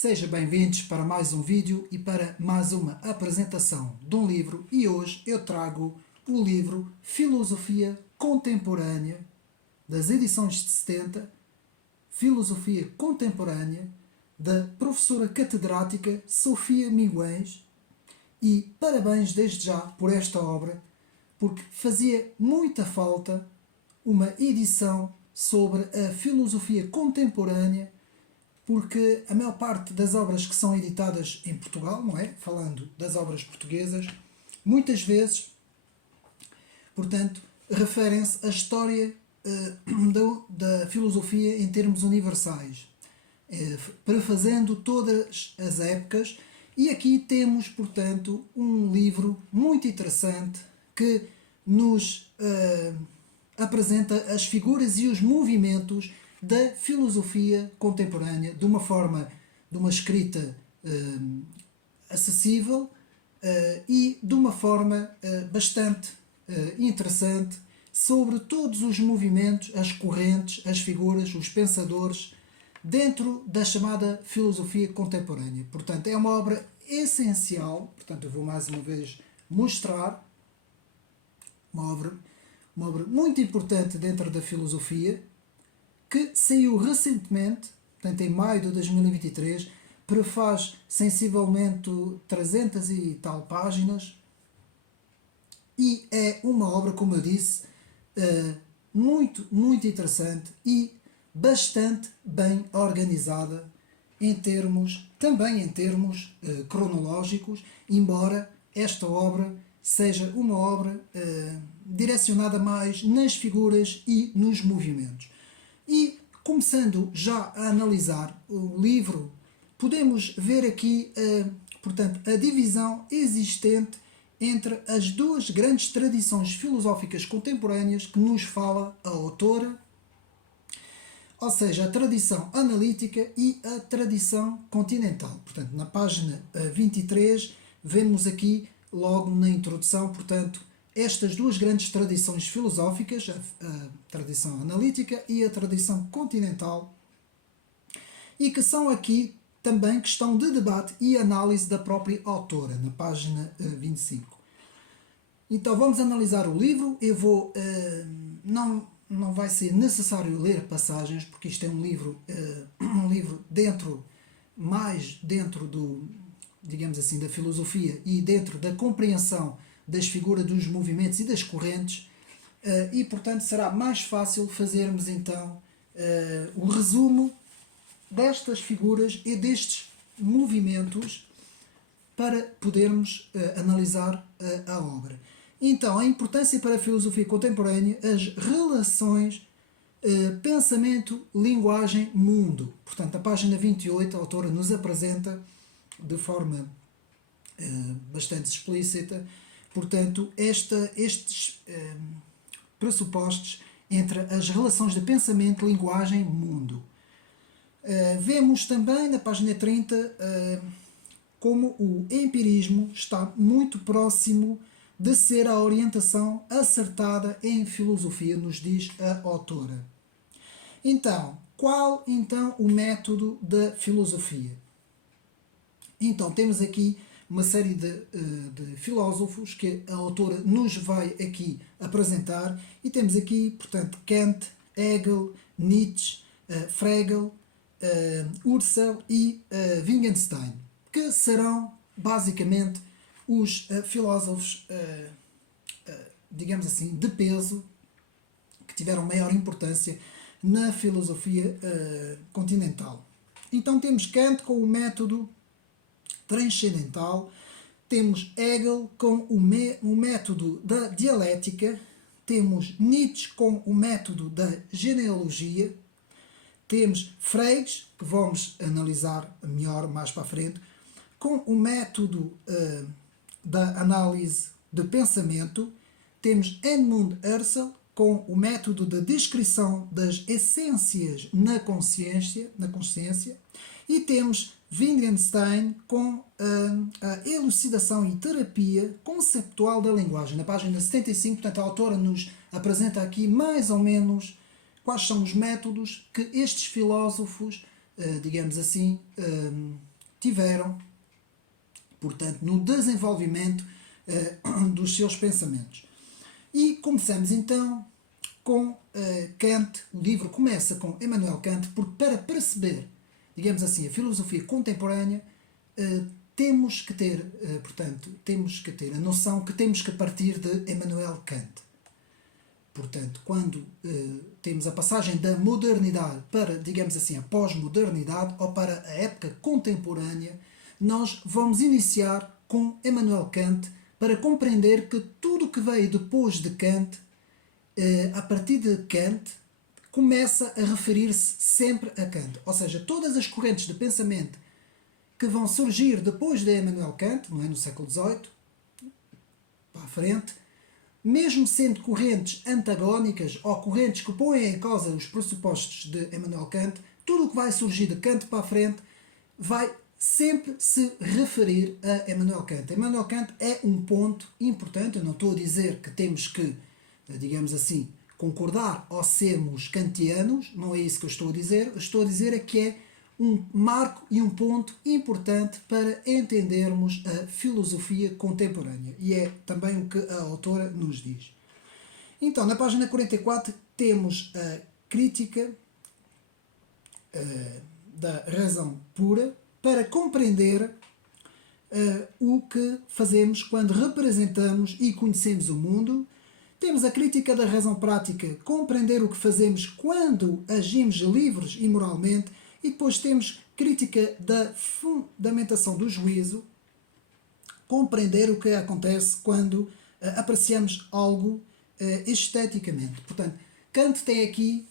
Sejam bem-vindos para mais um vídeo e para mais uma apresentação de um livro, e hoje eu trago o livro Filosofia Contemporânea, das edições de 70, Filosofia Contemporânea, da professora catedrática Sofia Miguens, e parabéns desde já por esta obra, porque fazia muita falta uma edição sobre a filosofia contemporânea, porque a maior parte das obras que são editadas em Portugal, não é? Falando das obras portuguesas, muitas vezes, portanto, referem-se à história da filosofia em termos universais, prefazendo todas as épocas. E aqui temos, portanto, um livro muito interessante que nos apresenta as figuras e os movimentos da filosofia contemporânea de uma escrita acessível e de uma forma bastante interessante sobre todos os movimentos, as correntes, as figuras, os pensadores dentro da chamada filosofia contemporânea. Portanto, é uma obra essencial. Portanto, eu vou mais uma vez mostrar uma obra muito importante dentro da filosofia, que saiu recentemente, portanto em maio de 2023, prefaz sensivelmente 300 e tal páginas, e é uma obra, como eu disse, muito interessante e bastante bem organizada também em termos cronológicos, embora esta obra seja uma obra direcionada mais nas figuras e nos movimentos. E, começando já a analisar o livro, podemos ver aqui, portanto, a divisão existente entre as duas grandes tradições filosóficas contemporâneas que nos fala a autora, ou seja, a tradição analítica e a tradição continental. Portanto, na página 23, vemos aqui, logo na introdução, portanto, estas duas grandes tradições filosóficas, a tradição analítica e a tradição continental, e que são aqui também questão de debate e análise da própria autora, na página 25. Então vamos analisar o livro. Eu vou, não vai ser necessário ler passagens, porque isto é um livro mais dentro do, digamos assim, da filosofia e dentro da compreensão das figuras, dos movimentos e das correntes, e portanto será mais fácil fazermos então o resumo destas figuras e destes movimentos para podermos analisar a obra. Então, a importância para a filosofia contemporânea, as relações pensamento, linguagem, mundo. Portanto, na página 28, a autora nos apresenta de forma bastante explícita, portanto, estes pressupostos entre as relações de pensamento, linguagem, mundo. Vemos também na página 30 como o empirismo está muito próximo de ser a orientação acertada em filosofia, nos diz a autora. Então, qual então o método da filosofia? Então, temos aqui uma série de filósofos que a autora nos vai aqui apresentar, e temos aqui, portanto, Kant, Hegel, Nietzsche, Frege, Husserl e Wittgenstein, que serão basicamente os filósofos, digamos assim, de peso, que tiveram maior importância na filosofia continental. Então temos Kant com o método transcendental, temos Hegel com o método da dialética, temos Nietzsche com o método da genealogia, temos Frege, que vamos analisar melhor mais para a frente, com o método da análise de pensamento, temos Edmund Husserl com o método da descrição das essências na consciência, e temos Wittgenstein com a elucidação e terapia conceptual da linguagem. Na página 75, portanto, a autora nos apresenta aqui mais ou menos quais são os métodos que estes filósofos, digamos assim, tiveram, portanto, no desenvolvimento dos seus pensamentos. E começamos então com Kant. O livro começa com Immanuel Kant, porque para perceber, digamos assim, a filosofia contemporânea, temos que ter, portanto, temos que ter a noção que temos que partir de Immanuel Kant. Portanto, quando temos a passagem da modernidade para, digamos assim, a pós-modernidade ou para a época contemporânea, nós vamos iniciar com Immanuel Kant para compreender que tudo o que veio depois de Kant, a partir de Kant, começa a referir-se sempre a Kant. Ou seja, todas as correntes de pensamento que vão surgir depois de Immanuel Kant, não é, no século XVIII, para a frente, mesmo sendo correntes antagónicas ou correntes que põem em causa os pressupostos de Immanuel Kant, tudo o que vai surgir de Kant para a frente vai sempre se referir a Immanuel Kant. Immanuel Kant é um ponto importante. Eu não estou a dizer que temos que, digamos assim, concordar ou sermos kantianos, não é isso que eu estou a dizer. Estou a dizer é que é um marco e um ponto importante para entendermos a filosofia contemporânea. E é também o que a autora nos diz. Então, na página 44, temos a crítica da razão pura para compreender o que fazemos quando representamos e conhecemos o mundo. Temos a crítica da razão prática, compreender o que fazemos quando agimos livres e moralmente. E depois temos crítica da fundamentação do juízo, compreender o que acontece quando apreciamos algo esteticamente. Portanto, Kant tem aqui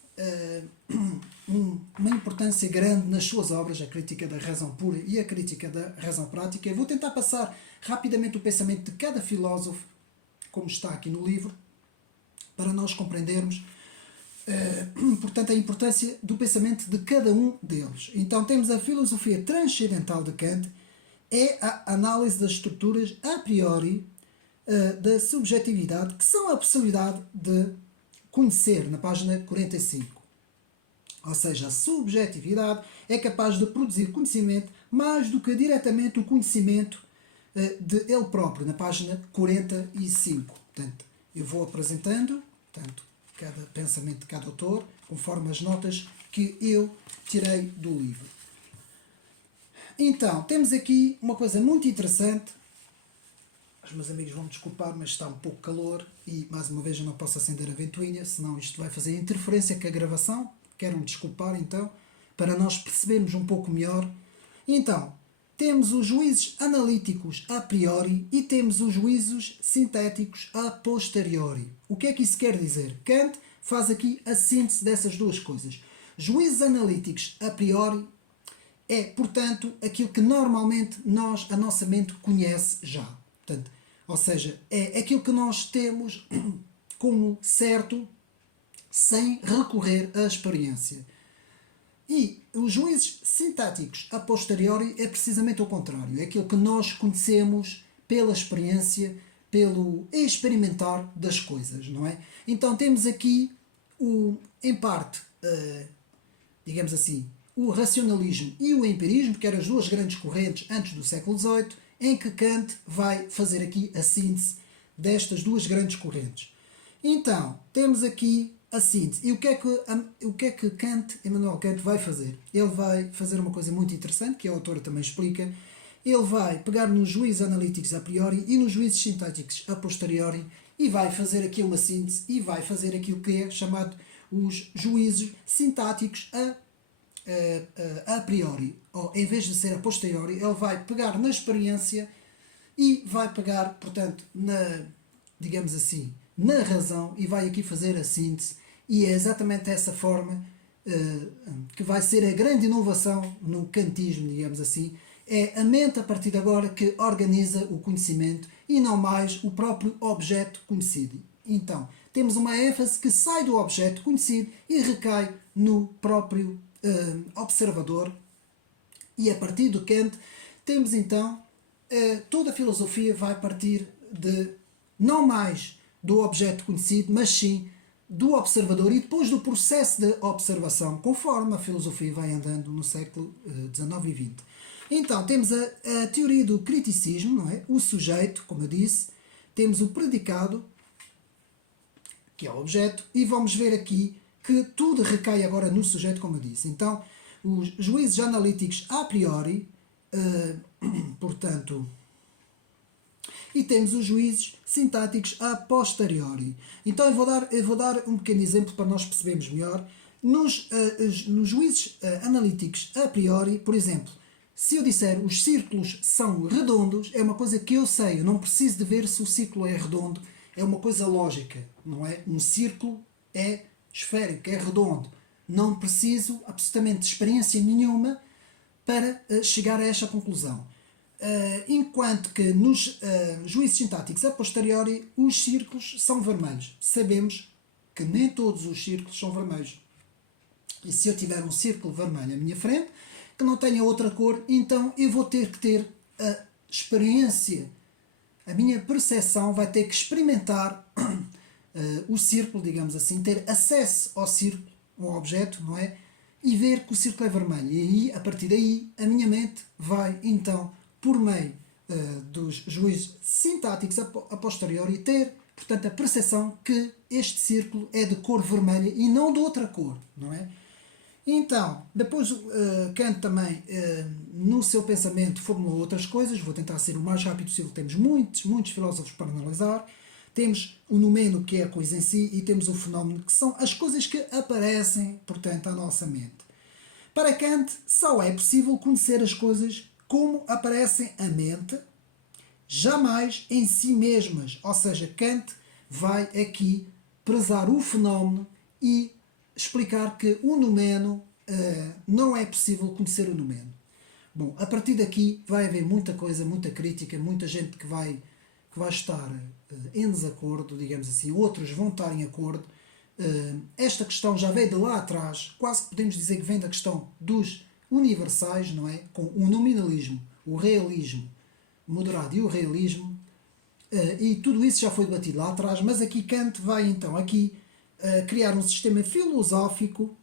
uma importância grande nas suas obras, a crítica da razão pura e a crítica da razão prática. Eu vou tentar passar rapidamente o pensamento de cada filósofo, como está aqui no livro, para nós compreendermos portanto, a importância do pensamento de cada um deles. Então temos a filosofia transcendental de Kant, é a análise das estruturas a priori da subjetividade, que são a possibilidade de conhecer, na página 45. Ou seja, a subjetividade é capaz de produzir conhecimento mais do que diretamente o conhecimento de ele próprio, na página 45. Portanto, eu vou apresentando, portanto, cada pensamento de cada autor, conforme as notas que eu tirei do livro. Então, temos aqui uma coisa muito interessante. Os meus amigos vão me desculpar, mas está um pouco calor e, mais uma vez, eu não posso acender a ventoinha, senão isto vai fazer interferência com a gravação. Quero-me desculpar, então, para nós percebermos um pouco melhor. Então, temos os juízos analíticos a priori e temos os juízos sintéticos a posteriori. O que é que isso quer dizer? Kant faz aqui a síntese dessas duas coisas. Juízos analíticos a priori é, portanto, aquilo que normalmente a nossa mente conhece já. Portanto, ou seja, é aquilo que nós temos como certo sem recorrer à experiência. E os juízos sintáticos a posteriori é precisamente o contrário. É aquilo que nós conhecemos pela experiência, pelo experimentar das coisas, não é? Então temos aqui, em parte, digamos assim, o racionalismo e o empirismo, que eram as duas grandes correntes antes do século XVIII, em que Kant vai fazer aqui a síntese destas duas grandes correntes. Então, temos aqui a síntese. E o que é que Immanuel Kant vai fazer? Ele vai fazer uma coisa muito interessante, que a autora também explica. Ele vai pegar nos juízos analíticos a priori e nos juízos sintáticos a posteriori e vai fazer aqui uma síntese e vai fazer aquilo que é chamado os juízos sintáticos a priori. Ou, em vez de ser a posteriori, ele vai pegar na experiência e vai pegar, portanto, digamos assim, na razão e vai aqui fazer a síntese. E é exatamente essa forma que vai ser a grande inovação no kantismo, digamos assim. É a mente, a partir de agora, que organiza o conhecimento e não mais o próprio objeto conhecido. Então, temos uma ênfase que sai do objeto conhecido e recai no próprio observador. E a partir do Kant, temos então, toda a filosofia vai partir de, não mais do objeto conhecido, mas sim do observador e depois do processo de observação, conforme a filosofia vai andando no século XIX e XX. Então, temos a teoria do criticismo, não é? O sujeito, como eu disse, temos o predicado, que é o objeto, e vamos ver aqui que tudo recai agora no sujeito, como eu disse. Então, os juízes analíticos a priori, portanto, e temos os juízes sintáticos a posteriori. Então eu vou dar um pequeno exemplo para nós percebermos melhor. Nos juízes analíticos a priori, por exemplo, se eu disser os círculos são redondos, é uma coisa que eu sei, eu não preciso de ver se o círculo é redondo, é uma coisa lógica, não é? Um círculo é esférico, é redondo. Não preciso absolutamente de experiência nenhuma para chegar a esta conclusão. Enquanto que nos juízos sintáticos a posteriori os círculos são vermelhos. Sabemos que nem todos os círculos são vermelhos. E se eu tiver um círculo vermelho à minha frente, que não tenha outra cor, então eu vou ter que ter a experiência, a minha percepção vai ter que experimentar o círculo, digamos assim, ter acesso ao círculo, ao objeto, não é? E ver que o círculo é vermelho. E aí, a partir daí, a minha mente vai, então, por meio dos juízos sintáticos a posteriori, ter, portanto, a percepção que este círculo é de cor vermelha e não de outra cor, não é? Então, depois Kant também, no seu pensamento, formulou outras coisas. Vou tentar ser o mais rápido possível. Temos muitos filósofos para analisar. Temos o noumeno, que é a coisa em si, e temos o fenómeno, que são as coisas que aparecem, portanto, à nossa mente. Para Kant, só é possível conhecer as coisas como aparecem à mente, jamais em si mesmas. Ou seja, Kant vai aqui prezar o fenómeno e explicar que o noumeno não é possível conhecer o noumeno. Bom, a partir daqui vai haver muita coisa, muita crítica, muita gente que vai estar em desacordo, digamos assim, outros vão estar em acordo. Esta questão já veio de lá atrás, quase que podemos dizer que vem da questão dos universais, não é? Com o nominalismo, o realismo moderado e o realismo, e tudo isso já foi debatido lá atrás, mas aqui Kant vai então aqui criar um sistema filosófico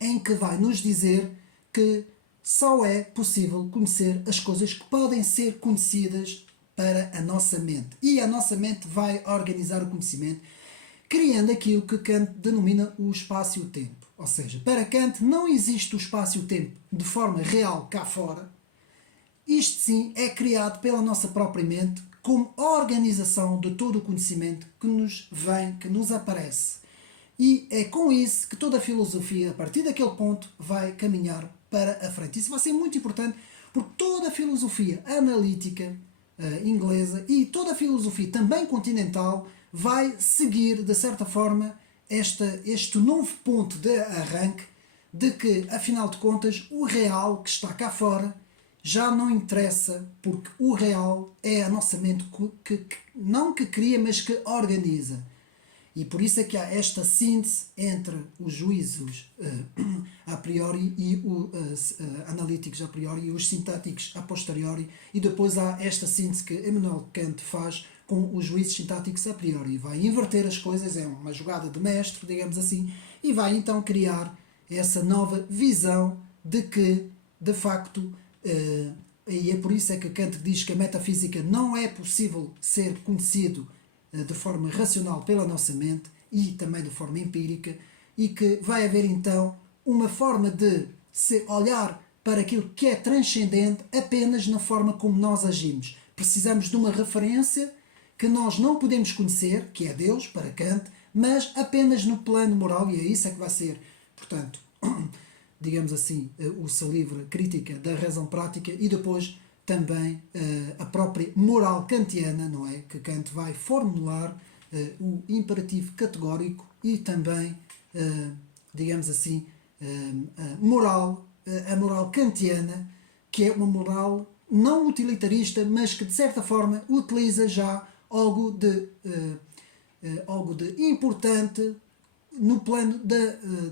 em que vai nos dizer que só é possível conhecer as coisas que podem ser conhecidas para a nossa mente. E a nossa mente vai organizar o conhecimento, criando aquilo que Kant denomina o espaço e o tempo. Ou seja, para Kant não existe o espaço e o tempo de forma real cá fora. Isto sim é criado pela nossa própria mente como organização de todo o conhecimento que nos vem, que nos aparece. E é com isso que toda a filosofia, a partir daquele ponto, vai caminhar para a frente. Isso vai ser muito importante, porque toda a filosofia analítica inglesa e toda a filosofia também continental vai seguir, de certa forma, este novo ponto de arranque de que, afinal de contas, o real que está cá fora já não interessa, porque o real é a nossa mente que não que cria, mas que organiza. E por isso é que há esta síntese entre os juízos a priori e os analíticos a priori e os sintáticos a posteriori, e depois há esta síntese que Immanuel Kant faz com os juízes sintáticos a priori. Vai inverter as coisas, é uma jogada de mestre, digamos assim, e vai então criar essa nova visão de que, de facto, e é por isso é que Kant diz que a metafísica não é possível ser conhecido de forma racional pela nossa mente e também de forma empírica, e que vai haver então uma forma de se olhar para aquilo que é transcendente apenas na forma como nós agimos. Precisamos de uma referência que nós não podemos conhecer, que é Deus, para Kant, mas apenas no plano moral, e é isso é que vai ser, portanto, digamos assim, o seu livro Crítica da Razão Prática, e depois também a própria moral kantiana, não é? Que Kant vai formular o imperativo categórico e também, digamos assim, a moral kantiana, que é uma moral não utilitarista, mas que de certa forma utiliza já algo de importante no plano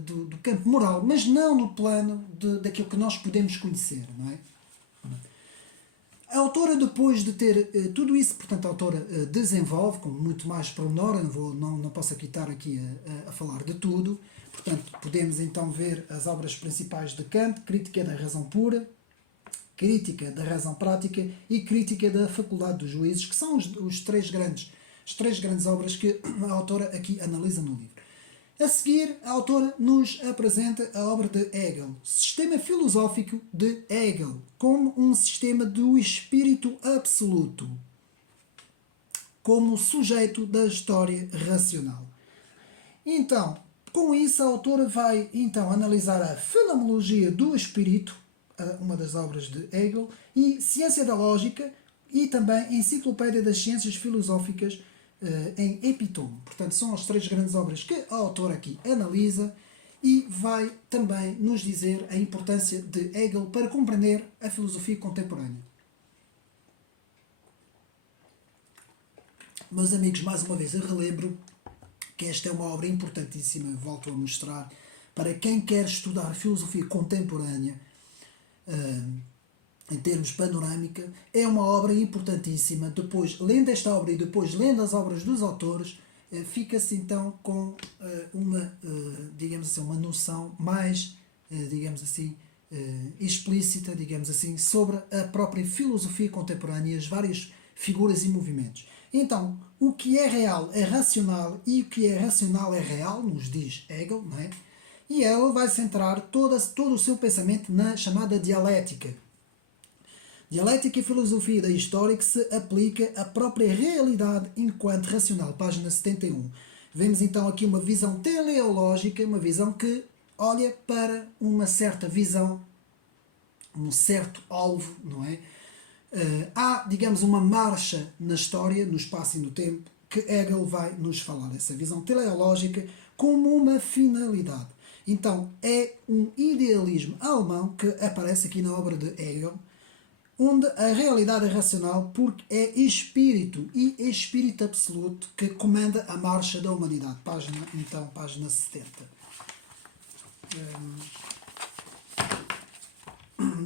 do campo moral, mas não no plano daquilo que nós podemos conhecer, não é? A autora, depois de ter tudo isso, portanto, a autora desenvolve com muito mais pormenor, não posso aqui estar aqui a falar de tudo, portanto, podemos então ver as obras principais de Kant, Crítica da Razão Pura, crítica da razão prática e crítica da faculdade dos juízes, que são as três grandes obras que a autora aqui analisa no livro. A seguir, a autora nos apresenta a obra de Hegel, Sistema Filosófico de Hegel, como um sistema do espírito absoluto, como sujeito da história racional. Então, com isso, a autora vai então analisar a fenomenologia do espírito, uma das obras de Hegel, e ciência da lógica e também enciclopédia das ciências filosóficas em epitome. Portanto, são as três grandes obras que a autora aqui analisa e vai também nos dizer a importância de Hegel para compreender a filosofia contemporânea. Meus amigos, mais uma vez eu relembro que esta é uma obra importantíssima, volto a mostrar, para quem quer estudar filosofia contemporânea, em termos panorâmica, é uma obra importantíssima. Depois, lendo esta obra e depois lendo as obras dos autores, fica-se então com digamos assim, uma noção mais, digamos assim, explícita, digamos assim, sobre a própria filosofia contemporânea e as várias figuras e movimentos. Então, o que é real é racional e o que é racional é real, nos diz Hegel, não é? E ela vai centrar todo o seu pensamento na chamada dialética. Dialética e filosofia da história que se aplica à própria realidade enquanto racional. Página 71. Vemos então aqui uma visão teleológica, uma visão que olha para uma certa visão, um certo alvo, não é? Há, digamos, uma marcha na história, no espaço e no tempo, que Hegel vai nos falar. Essa visão teleológica como uma finalidade. Então, é um idealismo alemão que aparece aqui na obra de Hegel, onde a realidade é racional porque é espírito e espírito absoluto que comanda a marcha da humanidade. Página 70.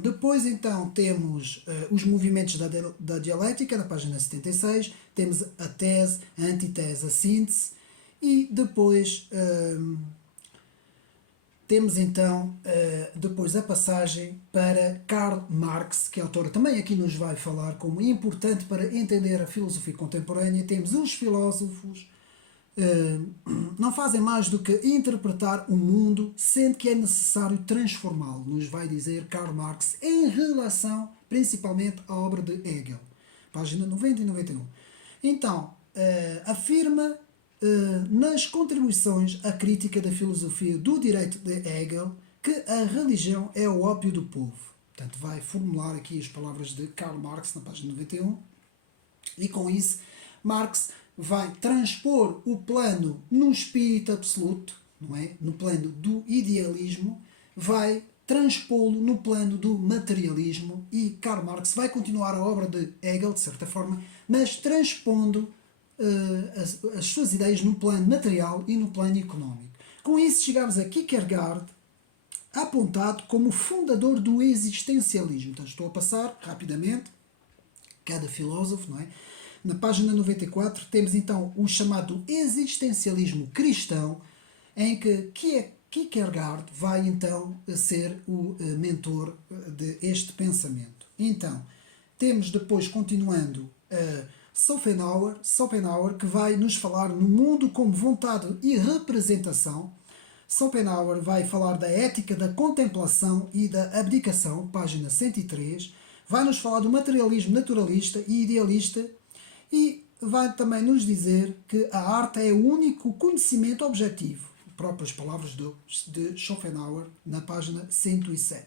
Depois então temos os movimentos da dialética, na página 76, temos a tese, a antitese, a síntese, e depois temos então depois a passagem para Karl Marx, que a autora também aqui nos vai falar como importante para entender a filosofia contemporânea. Temos os filósofos não fazem mais do que interpretar o mundo, sendo que é necessário transformá-lo, nos vai dizer Karl Marx, em relação principalmente à obra de Hegel. Página 90 e 91. Então, afirma nas contribuições à crítica da filosofia do direito de Hegel que a religião é o ópio do povo. Portanto, vai formular aqui as palavras de Karl Marx na página 91 e com isso Marx vai transpor o plano no espírito absoluto, não é? No plano do idealismo, vai transpô-lo no plano do materialismo e Karl Marx vai continuar a obra de Hegel, de certa forma, mas transpondo as suas ideias no plano material e no plano económico. Com isso chegamos a Kierkegaard, apontado como fundador do existencialismo. Então estou a passar rapidamente cada filósofo, não é? Na página 94 temos então o chamado existencialismo cristão, em que Kierkegaard vai então ser o mentor deste pensamento. Então, temos depois, continuando, Schopenhauer, que vai nos falar no mundo como vontade e representação. Schopenhauer vai falar da ética da contemplação e da abdicação, página 103. Vai nos falar do materialismo naturalista e idealista e vai também nos dizer que a arte é o único conhecimento objetivo. Próprias palavras de Schopenhauer na página 107.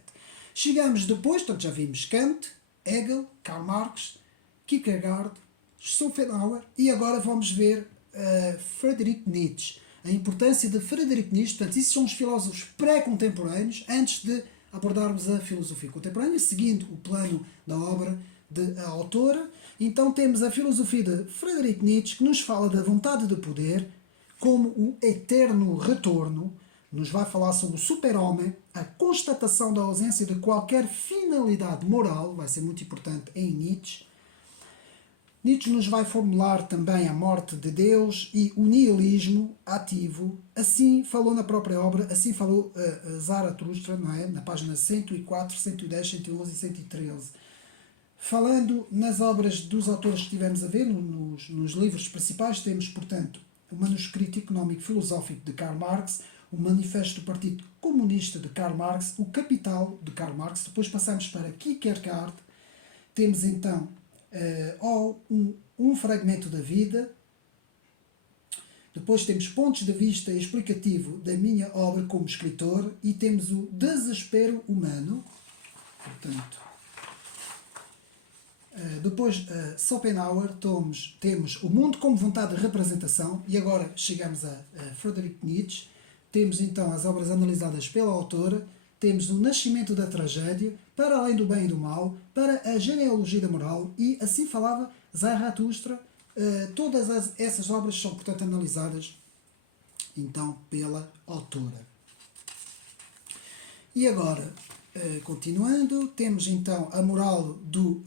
Chegamos depois, já vimos Kant, Hegel, Karl Marx, Kierkegaard, Schopenhauer e agora vamos ver Friedrich Nietzsche. A importância de Friedrich Nietzsche, portanto, isso são os filósofos pré-contemporâneos, antes de abordarmos a filosofia contemporânea, seguindo o plano da obra da autora. Então temos a filosofia de Friedrich Nietzsche, que nos fala da vontade de poder como o eterno retorno, nos vai falar sobre o super-homem, a constatação da ausência de qualquer finalidade moral, vai ser muito importante em Nietzsche. Nietzsche nos vai formular também a morte de Deus e o nihilismo ativo. Assim falou na própria obra, assim falou Zaratustra, não é? Na página 104, 110, 111 e 113. Falando nas obras dos autores que tivemos a ver, nos livros principais, temos, portanto, o Manuscrito Económico Filosófico de Karl Marx, o Manifesto do Partido Comunista de Karl Marx, o Capital de Karl Marx. Depois passamos para Kierkegaard. Temos então um fragmento da vida. Depois temos pontos de vista explicativo da minha obra como escritor e temos o desespero humano. Portanto, depois Schopenhauer, temos o mundo como vontade de representação e agora chegamos a Friedrich Nietzsche. Temos então as obras analisadas pela autora, temos o nascimento da tragédia, para além do bem e do mal, para a genealogia da moral e assim falava Zaratustra. Todas essas obras são, portanto, analisadas então pela autora. E agora, continuando, temos então a moral do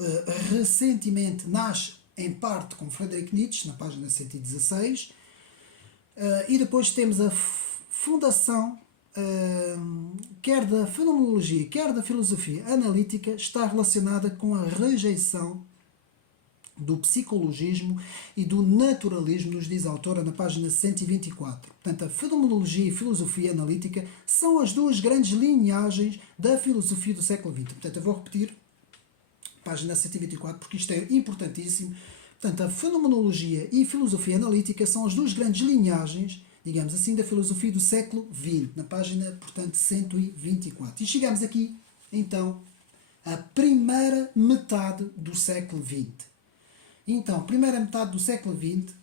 ressentimento nasce em parte com Friedrich Nietzsche, na página 116, e depois temos a fundação, quer da fenomenologia, quer da filosofia analítica, está relacionada com a rejeição do psicologismo e do naturalismo, nos diz a autora na página 124. Portanto, a fenomenologia e filosofia analítica são as duas grandes linhagens da filosofia do século XX. Portanto, eu vou repetir, página 124, porque isto é importantíssimo. Portanto, a fenomenologia e filosofia analítica são as duas grandes linhagens, digamos assim, da filosofia do século XX, na página, portanto, 124. E chegamos aqui, então, à primeira metade do século XX. Então, primeira metade do século XX,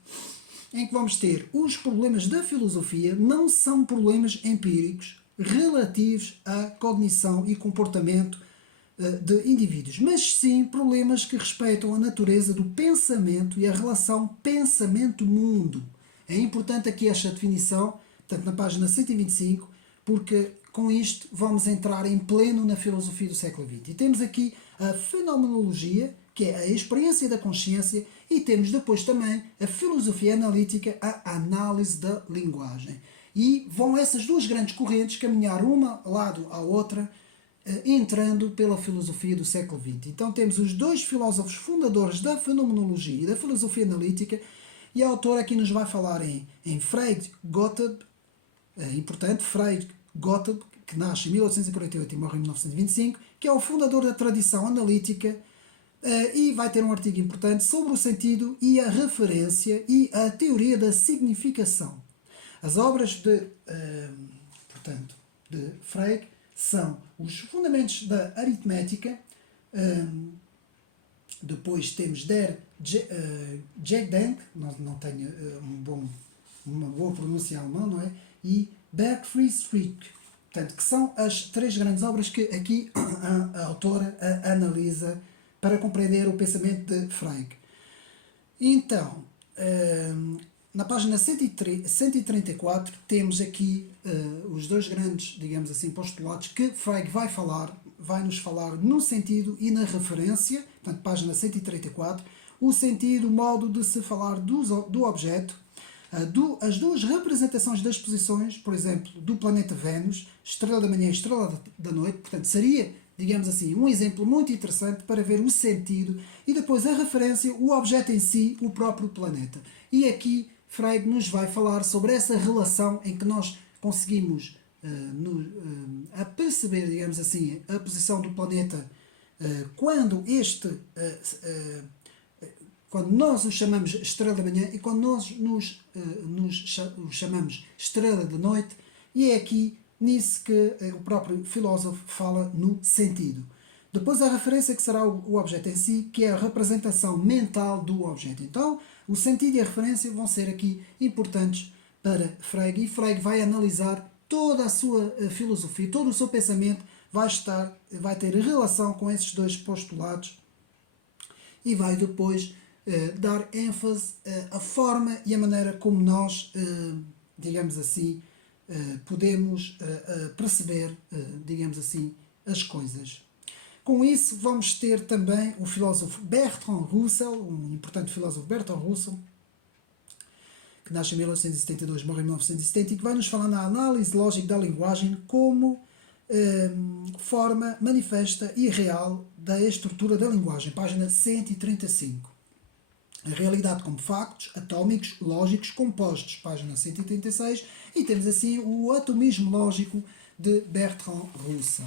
em que vamos ter os problemas da filosofia, não são problemas empíricos relativos à cognição e comportamento de indivíduos, mas sim problemas que respeitam a natureza do pensamento e a relação pensamento-mundo. É importante aqui esta definição, portanto, na página 125, porque com isto vamos entrar em pleno na filosofia do século XX. E temos aqui a fenomenologia, que é a experiência da consciência, e temos depois também a filosofia analítica, a análise da linguagem. E vão essas duas grandes correntes caminhar uma lado à outra, entrando pela filosofia do século XX. Então temos os dois filósofos fundadores da fenomenologia e da filosofia analítica, e a autora aqui nos vai falar em Frege Gotthelb, importante, Frege Gotthelb, que nasce em 1848 e morre em 1925, que é o fundador da tradição analítica, e vai ter um artigo importante sobre o sentido e a referência e a teoria da significação. As obras de Frege são os fundamentos da aritmética, depois temos Der Gedenk, não tenho uma boa pronúncia alemã, não é? E Bergfried, portanto, que são as três grandes obras que aqui a autora analisa para compreender o pensamento de Frege. Então, na página 134 temos aqui os dois grandes, digamos assim, postulados que Frege vai nos falar no sentido e na referência, portanto, página 134, o sentido, o modo de se falar do objeto, as duas representações das posições, por exemplo, do planeta Vênus, estrela da manhã e estrela da noite, portanto, seria, digamos assim, um exemplo muito interessante para ver o sentido, e depois a referência, o objeto em si, o próprio planeta. E aqui Frege nos vai falar sobre essa relação em que nós conseguimos a perceber, digamos assim, a posição do planeta quando nós o chamamos estrela da manhã e quando nós o chamamos estrela da noite, e é aqui nisso que o próprio filósofo fala no sentido. Depois a referência, que será o objeto em si, que é a representação mental do objeto. Então, o sentido e a referência vão ser aqui importantes para Frege, e Frege vai analisar toda a sua filosofia, todo o seu pensamento vai ter relação com esses dois postulados, e vai depois dar ênfase à forma e à maneira como nós, digamos assim, podemos perceber, digamos assim, as coisas. Com isso, vamos ter também o filósofo Bertrand Russell, um importante filósofo Bertrand Russell, que nasce em 1872, morre em 1970, e que vai nos falar na análise lógica da linguagem como forma manifesta e real da estrutura da linguagem, página 135. A realidade como factos atómicos lógicos compostos, página 136, e temos assim o atomismo lógico de Bertrand Russell.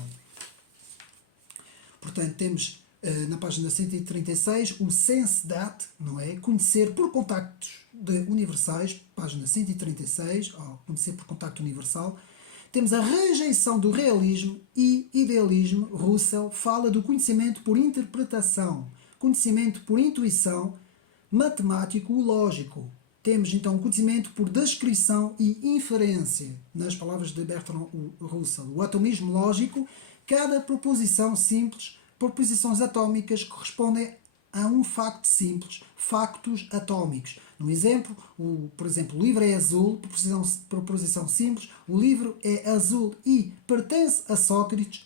Portanto, temos na página 136 o sense that, não é? Conhecer por contactos universais, página 136, conhecer por contacto universal. Temos a rejeição do realismo e idealismo. Russell fala do conhecimento por interpretação, conhecimento por intuição, matemático, lógico. Temos então o conhecimento por descrição e inferência, nas palavras de Bertrand Russell. O atomismo lógico, cada proposição simples, proposições atómicas correspondem a um facto simples, factos atómicos. No exemplo, por exemplo, o livro é azul, proposição simples, o livro é azul e pertence a Sócrates,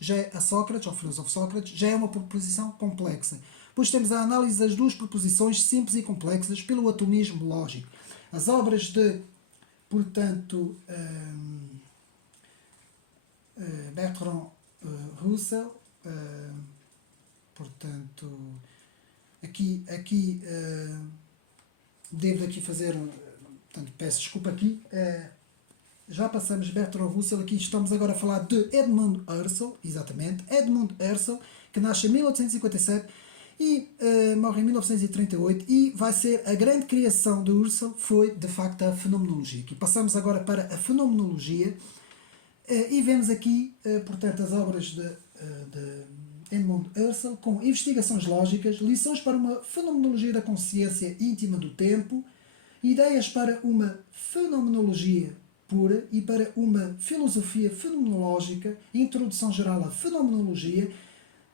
ao filósofo Sócrates, já é uma proposição complexa. Depois temos a análise das duas proposições simples e complexas pelo atomismo lógico. As obras de, portanto, Bertrand Russell, portanto, aqui devo aqui fazer, portanto, peço desculpa aqui, já passamos Bertrand Russell, aqui estamos agora a falar de Edmund Husserl, exatamente, Edmund Husserl, que nasce em 1857 e morre em 1938, e vai ser a grande criação de Husserl foi, de facto, a fenomenologia. Aqui passamos agora para a fenomenologia, e vemos aqui, portanto, as obras de Edmund Husserl, com investigações lógicas, lições para uma fenomenologia da consciência íntima do tempo, ideias para uma fenomenologia pura e para uma filosofia fenomenológica, introdução geral à fenomenologia,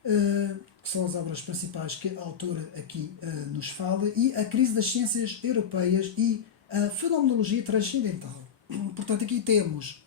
que são as obras principais que a autora aqui nos fala, e a crise das ciências europeias e a fenomenologia transcendental. Portanto, aqui temos,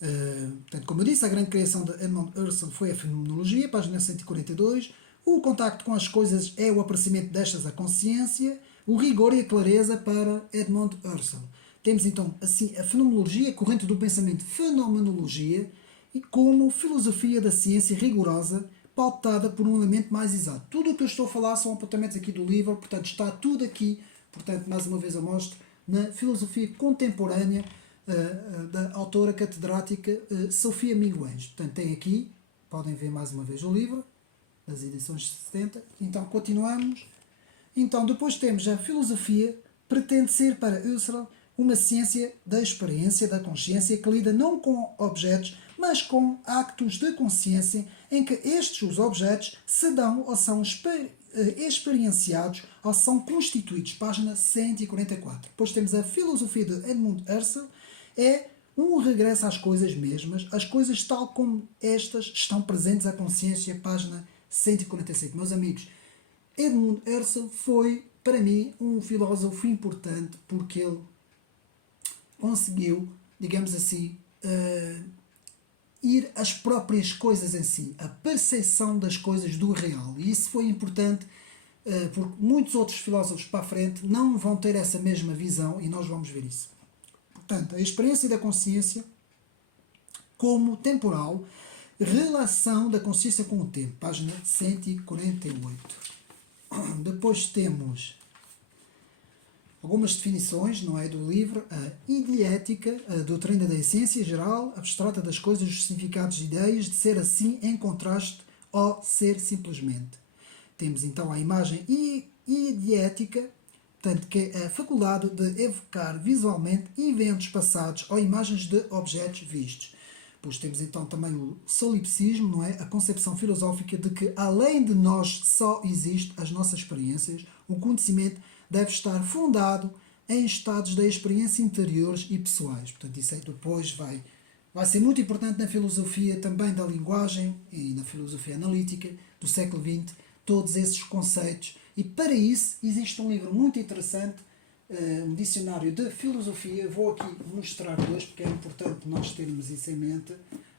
portanto, como eu disse, a grande criação de Edmund Husserl foi a fenomenologia, página 142. O contacto com as coisas é o aparecimento destas à consciência, o rigor e a clareza para Edmund Husserl. Temos então assim a fenomenologia, corrente do pensamento fenomenologia, e como filosofia da ciência rigorosa, pautada por um elemento mais exato. Tudo o que eu estou a falar são apontamentos aqui do livro, portanto está tudo aqui, portanto mais uma vez eu mostro, na filosofia contemporânea da autora catedrática Sofia Miguens. Portanto tem aqui, podem ver mais uma vez o livro, das edições 70. Então continuamos. Então depois temos a filosofia, pretende ser para Husserl uma ciência da experiência, da consciência, que lida não com objetos, mas com actos de consciência, em que estes, os objetos, se dão ou são experienciados ou são constituídos. Página 144. Depois temos a filosofia de Edmund Husserl, é um regresso às coisas mesmas, as coisas tal como estas estão presentes à consciência. Página 145. Meus amigos, Edmund Husserl foi, para mim, um filósofo importante, porque ele conseguiu, digamos assim, ir às próprias coisas em si, a percepção das coisas do real. E isso foi importante, porque muitos outros filósofos para a frente não vão ter essa mesma visão, e nós vamos ver isso. Portanto, a experiência da consciência como temporal, relação da consciência com o tempo, página 148. Depois temos algumas definições, não é, do livro: a ideética, a doutrina da essência geral, abstrata das coisas, os significados e ideias, de ser assim em contraste ou ser simplesmente. Temos então a imagem ideética, portanto, que é a faculdade de evocar visualmente eventos passados ou imagens de objetos vistos. Depois temos então também o solipsismo, não é? A concepção filosófica de que além de nós só existe as nossas experiências, o conhecimento deve estar fundado em estados da experiência interiores e pessoais. Portanto, isso aí depois vai ser muito importante na filosofia também da linguagem e na filosofia analítica do século XX, todos esses conceitos. E para isso existe um livro muito interessante, um dicionário de filosofia. Vou aqui mostrar dois, porque é importante nós termos isso em mente.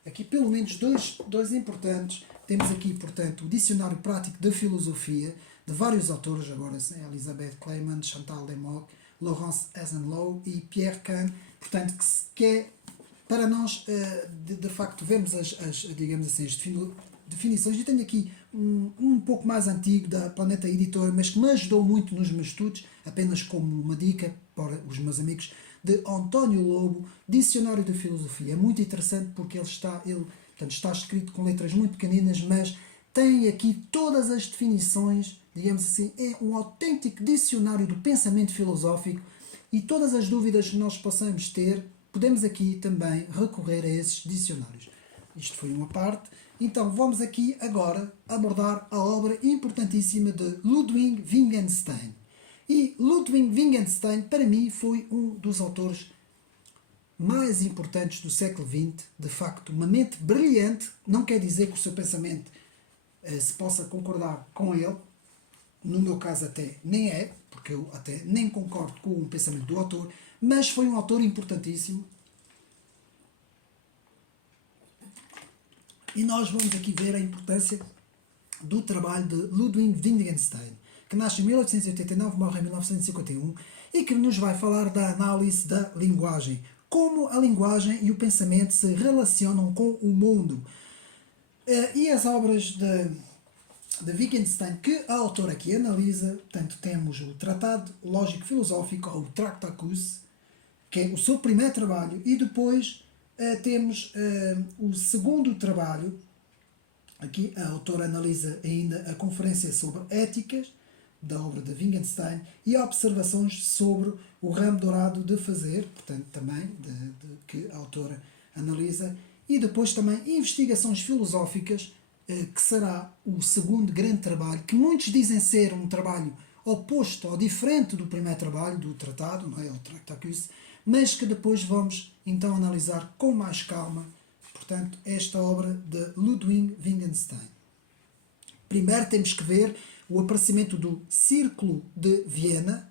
Aqui pelo menos dois importantes. temos aqui, portanto, o Dicionário Prático de Filosofia, de vários autores, agora Elisabeth Kleiman, Chantal Democ, Laurence Asenlow e Pierre Kahn, portanto, que é para nós, de facto, vermos digamos assim, as definições. Eu tenho aqui um pouco mais antigo da Planeta Editora, mas que me ajudou muito nos meus estudos, apenas como uma dica para os meus amigos, de António Lobo, Dicionário de Filosofia. É muito interessante porque portanto, está escrito com letras muito pequeninas, mas tem aqui todas as definições, digamos assim, é um autêntico dicionário do pensamento filosófico, e todas as dúvidas que nós possamos ter, podemos aqui também recorrer a esses dicionários. Isto foi uma parte. Então vamos aqui agora abordar a obra importantíssima de Ludwig Wittgenstein. E Ludwig Wittgenstein, para mim, foi um dos autores mais importantes do século XX. De facto, uma mente brilhante. Não quer dizer que o seu pensamento se possa concordar com ele. No meu caso até nem é, porque eu até nem concordo com o pensamento do autor, mas foi um autor importantíssimo. E nós vamos aqui ver a importância do trabalho de Ludwig Wittgenstein, que nasce em 1889, morre em 1951, e que nos vai falar da análise da linguagem, como a linguagem e o pensamento se relacionam com o mundo. E as obras de Wittgenstein que a autora aqui analisa, portanto, temos o Tratado Lógico-Filosófico, ou o Tractacus, que é o seu primeiro trabalho, e depois temos o segundo trabalho. Aqui a autora analisa ainda a Conferência sobre Éticas, da obra de Wittgenstein, e observações sobre o ramo dourado de fazer, portanto também que a autora analisa, e depois também investigações filosóficas, que será o segundo grande trabalho, que muitos dizem ser um trabalho oposto ou diferente do primeiro trabalho, do tratado, não é? O Tractacus, mas que depois vamos então analisar com mais calma, portanto, esta obra de Ludwig Wittgenstein. Primeiro temos que ver o aparecimento do Círculo de Viena,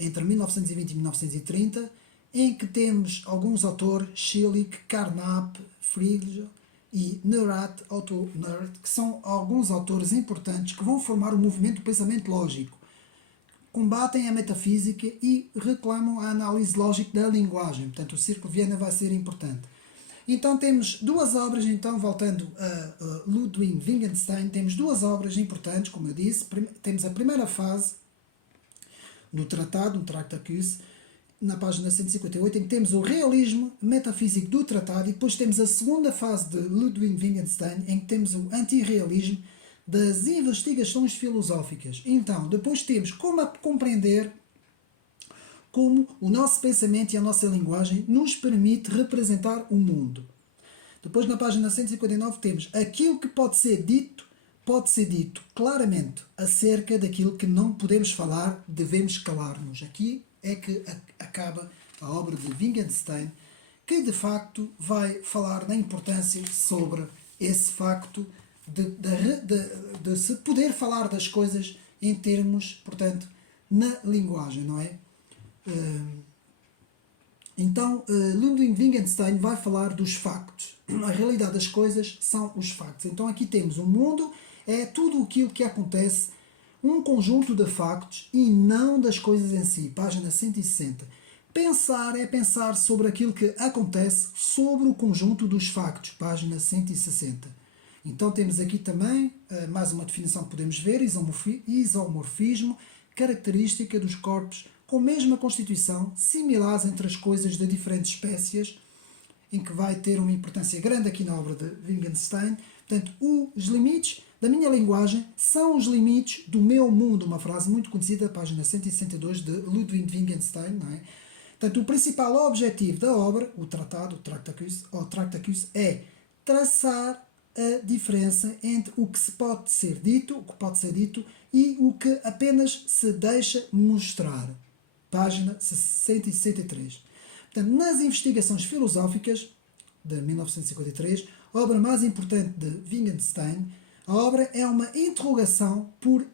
entre 1920 e 1930, em que temos alguns autores, Schilling, Carnap, Frege e Neurath, Otto Neurath, que são alguns autores importantes que vão formar o movimento do pensamento lógico. Combatem a metafísica e reclamam a análise lógica da linguagem. Portanto, o Círculo de Viena vai ser importante. Então temos duas obras, então voltando a Ludwig Wittgenstein, temos duas obras importantes, como eu disse. Temos a primeira fase do tratado, um Tractacus, na página 158, em que temos o realismo metafísico do tratado, e depois temos a segunda fase de Ludwig Wittgenstein, em que temos o antirrealismo das investigações filosóficas. Então, depois temos como compreender como o nosso pensamento e a nossa linguagem nos permite representar o mundo. Depois, na página 159, temos aquilo que pode ser dito claramente. Acerca daquilo que não podemos falar, devemos calar-nos. Aqui é que acaba a obra de Wittgenstein, que de facto vai falar da importância sobre esse facto de se poder falar das coisas em termos, portanto, na linguagem, não é? Então, Ludwig Wittgenstein vai falar dos factos. A realidade das coisas são os factos. Então aqui temos o mundo, é tudo aquilo que acontece, um conjunto de factos e não das coisas em si. Página 160. Pensar é pensar sobre aquilo que acontece, sobre o conjunto dos factos. Página 160. Então temos aqui também mais uma definição que podemos ver: isomorfismo, característica dos corpos com mesma constituição, similares entre as coisas de diferentes espécies, em que vai ter uma importância grande aqui na obra de Wittgenstein. Portanto, os limites da minha linguagem são os limites do meu mundo. Uma frase muito conhecida, página 162, de Ludwig Wittgenstein, não é? Portanto, o principal objetivo da obra, o tratado, o Tractacus, é traçar a diferença entre o que pode ser dito e o que apenas se deixa mostrar. Página 163. Portanto, nas investigações filosóficas de 1953, a obra mais importante de Wittgenstein, a obra é uma interrogação por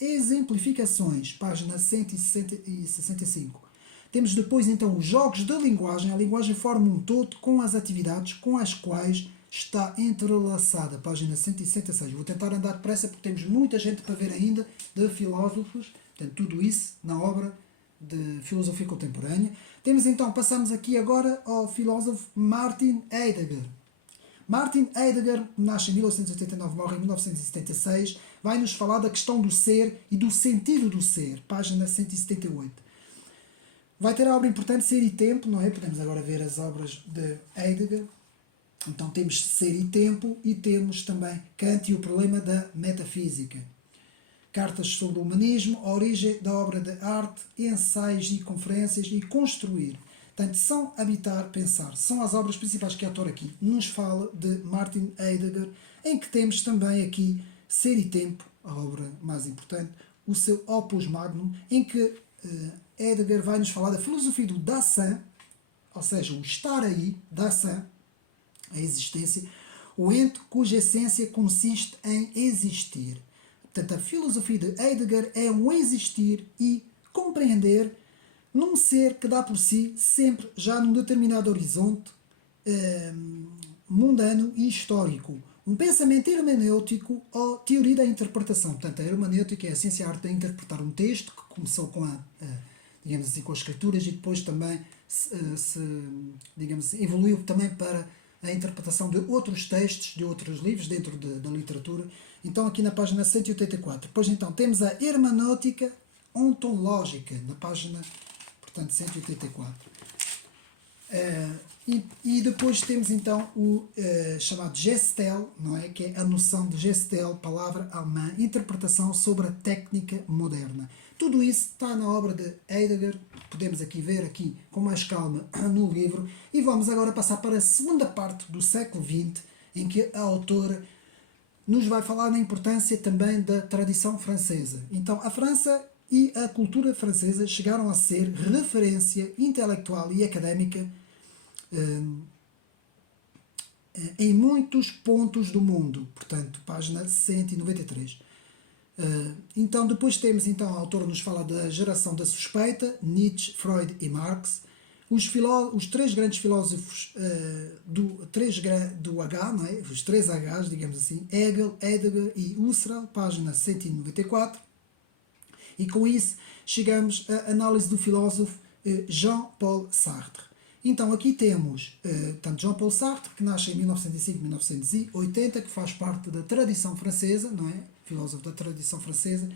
exemplificações. Página 165. Temos depois então os jogos da linguagem. A linguagem forma um todo com as atividades com as quais está entrelaçada, página 166. Vou tentar andar depressa porque temos muita gente para ver ainda de filósofos, portanto, tudo isso na obra de filosofia contemporânea. Temos então, passamos aqui agora ao filósofo Martin Heidegger. Martin Heidegger nasce em 1889, morre em 1976, vai nos falar da questão do ser e do sentido do ser, página 178. Vai ter a obra importante Ser e Tempo, não é? Podemos agora ver as obras de Heidegger. Então temos Ser e Tempo e temos também Kant e o problema da metafísica. Cartas sobre o humanismo, a origem da obra de arte, ensaios e conferências e construir. Portanto, são habitar, pensar. São as obras principais que o autor aqui nos fala de Martin Heidegger, em que temos também aqui Ser e Tempo, a obra mais importante, o seu Opus Magnum, em que Heidegger vai nos falar da filosofia do Dasein, ou seja, o estar aí, Dasein, a existência, o ente cuja essência consiste em existir. Portanto, a filosofia de Heidegger é um existir e compreender num ser que dá por si sempre já num determinado horizonte mundano e histórico. Um pensamento hermenêutico ou teoria da interpretação. Portanto, a hermenêutica é a ciência e a arte de interpretar um texto, que começou com digamos assim, com as escrituras e depois também digamos assim, evoluiu também para a interpretação de outros textos, de outros livros dentro da literatura. Então aqui na página 184. Depois então temos a hermenêutica ontológica, na página, portanto, 184. E depois temos então o chamado Gestel, não é? Que é a noção de Gestel, palavra alemã, interpretação sobre a técnica moderna. Tudo isso está na obra de Heidegger, podemos aqui ver aqui com mais calma no livro, e vamos agora passar para a segunda parte do século XX, em que a autora nos vai falar da importância também da tradição francesa. Então, a França e a cultura francesa chegaram a ser referência intelectual e académica em muitos pontos do mundo. Portanto, página 193. Então, depois temos, então, a autora nos fala da geração da suspeita, Nietzsche, Freud e Marx. Os três grandes filósofos do H, não é? Os três Hs, digamos assim, Hegel, Heidegger e Husserl, página 194. E com isso chegamos à análise do filósofo Jean-Paul Sartre. Então aqui temos tanto Jean-Paul Sartre, que nasce em 1905-1980, que faz parte da tradição francesa, não é? Filósofo da tradição francesa,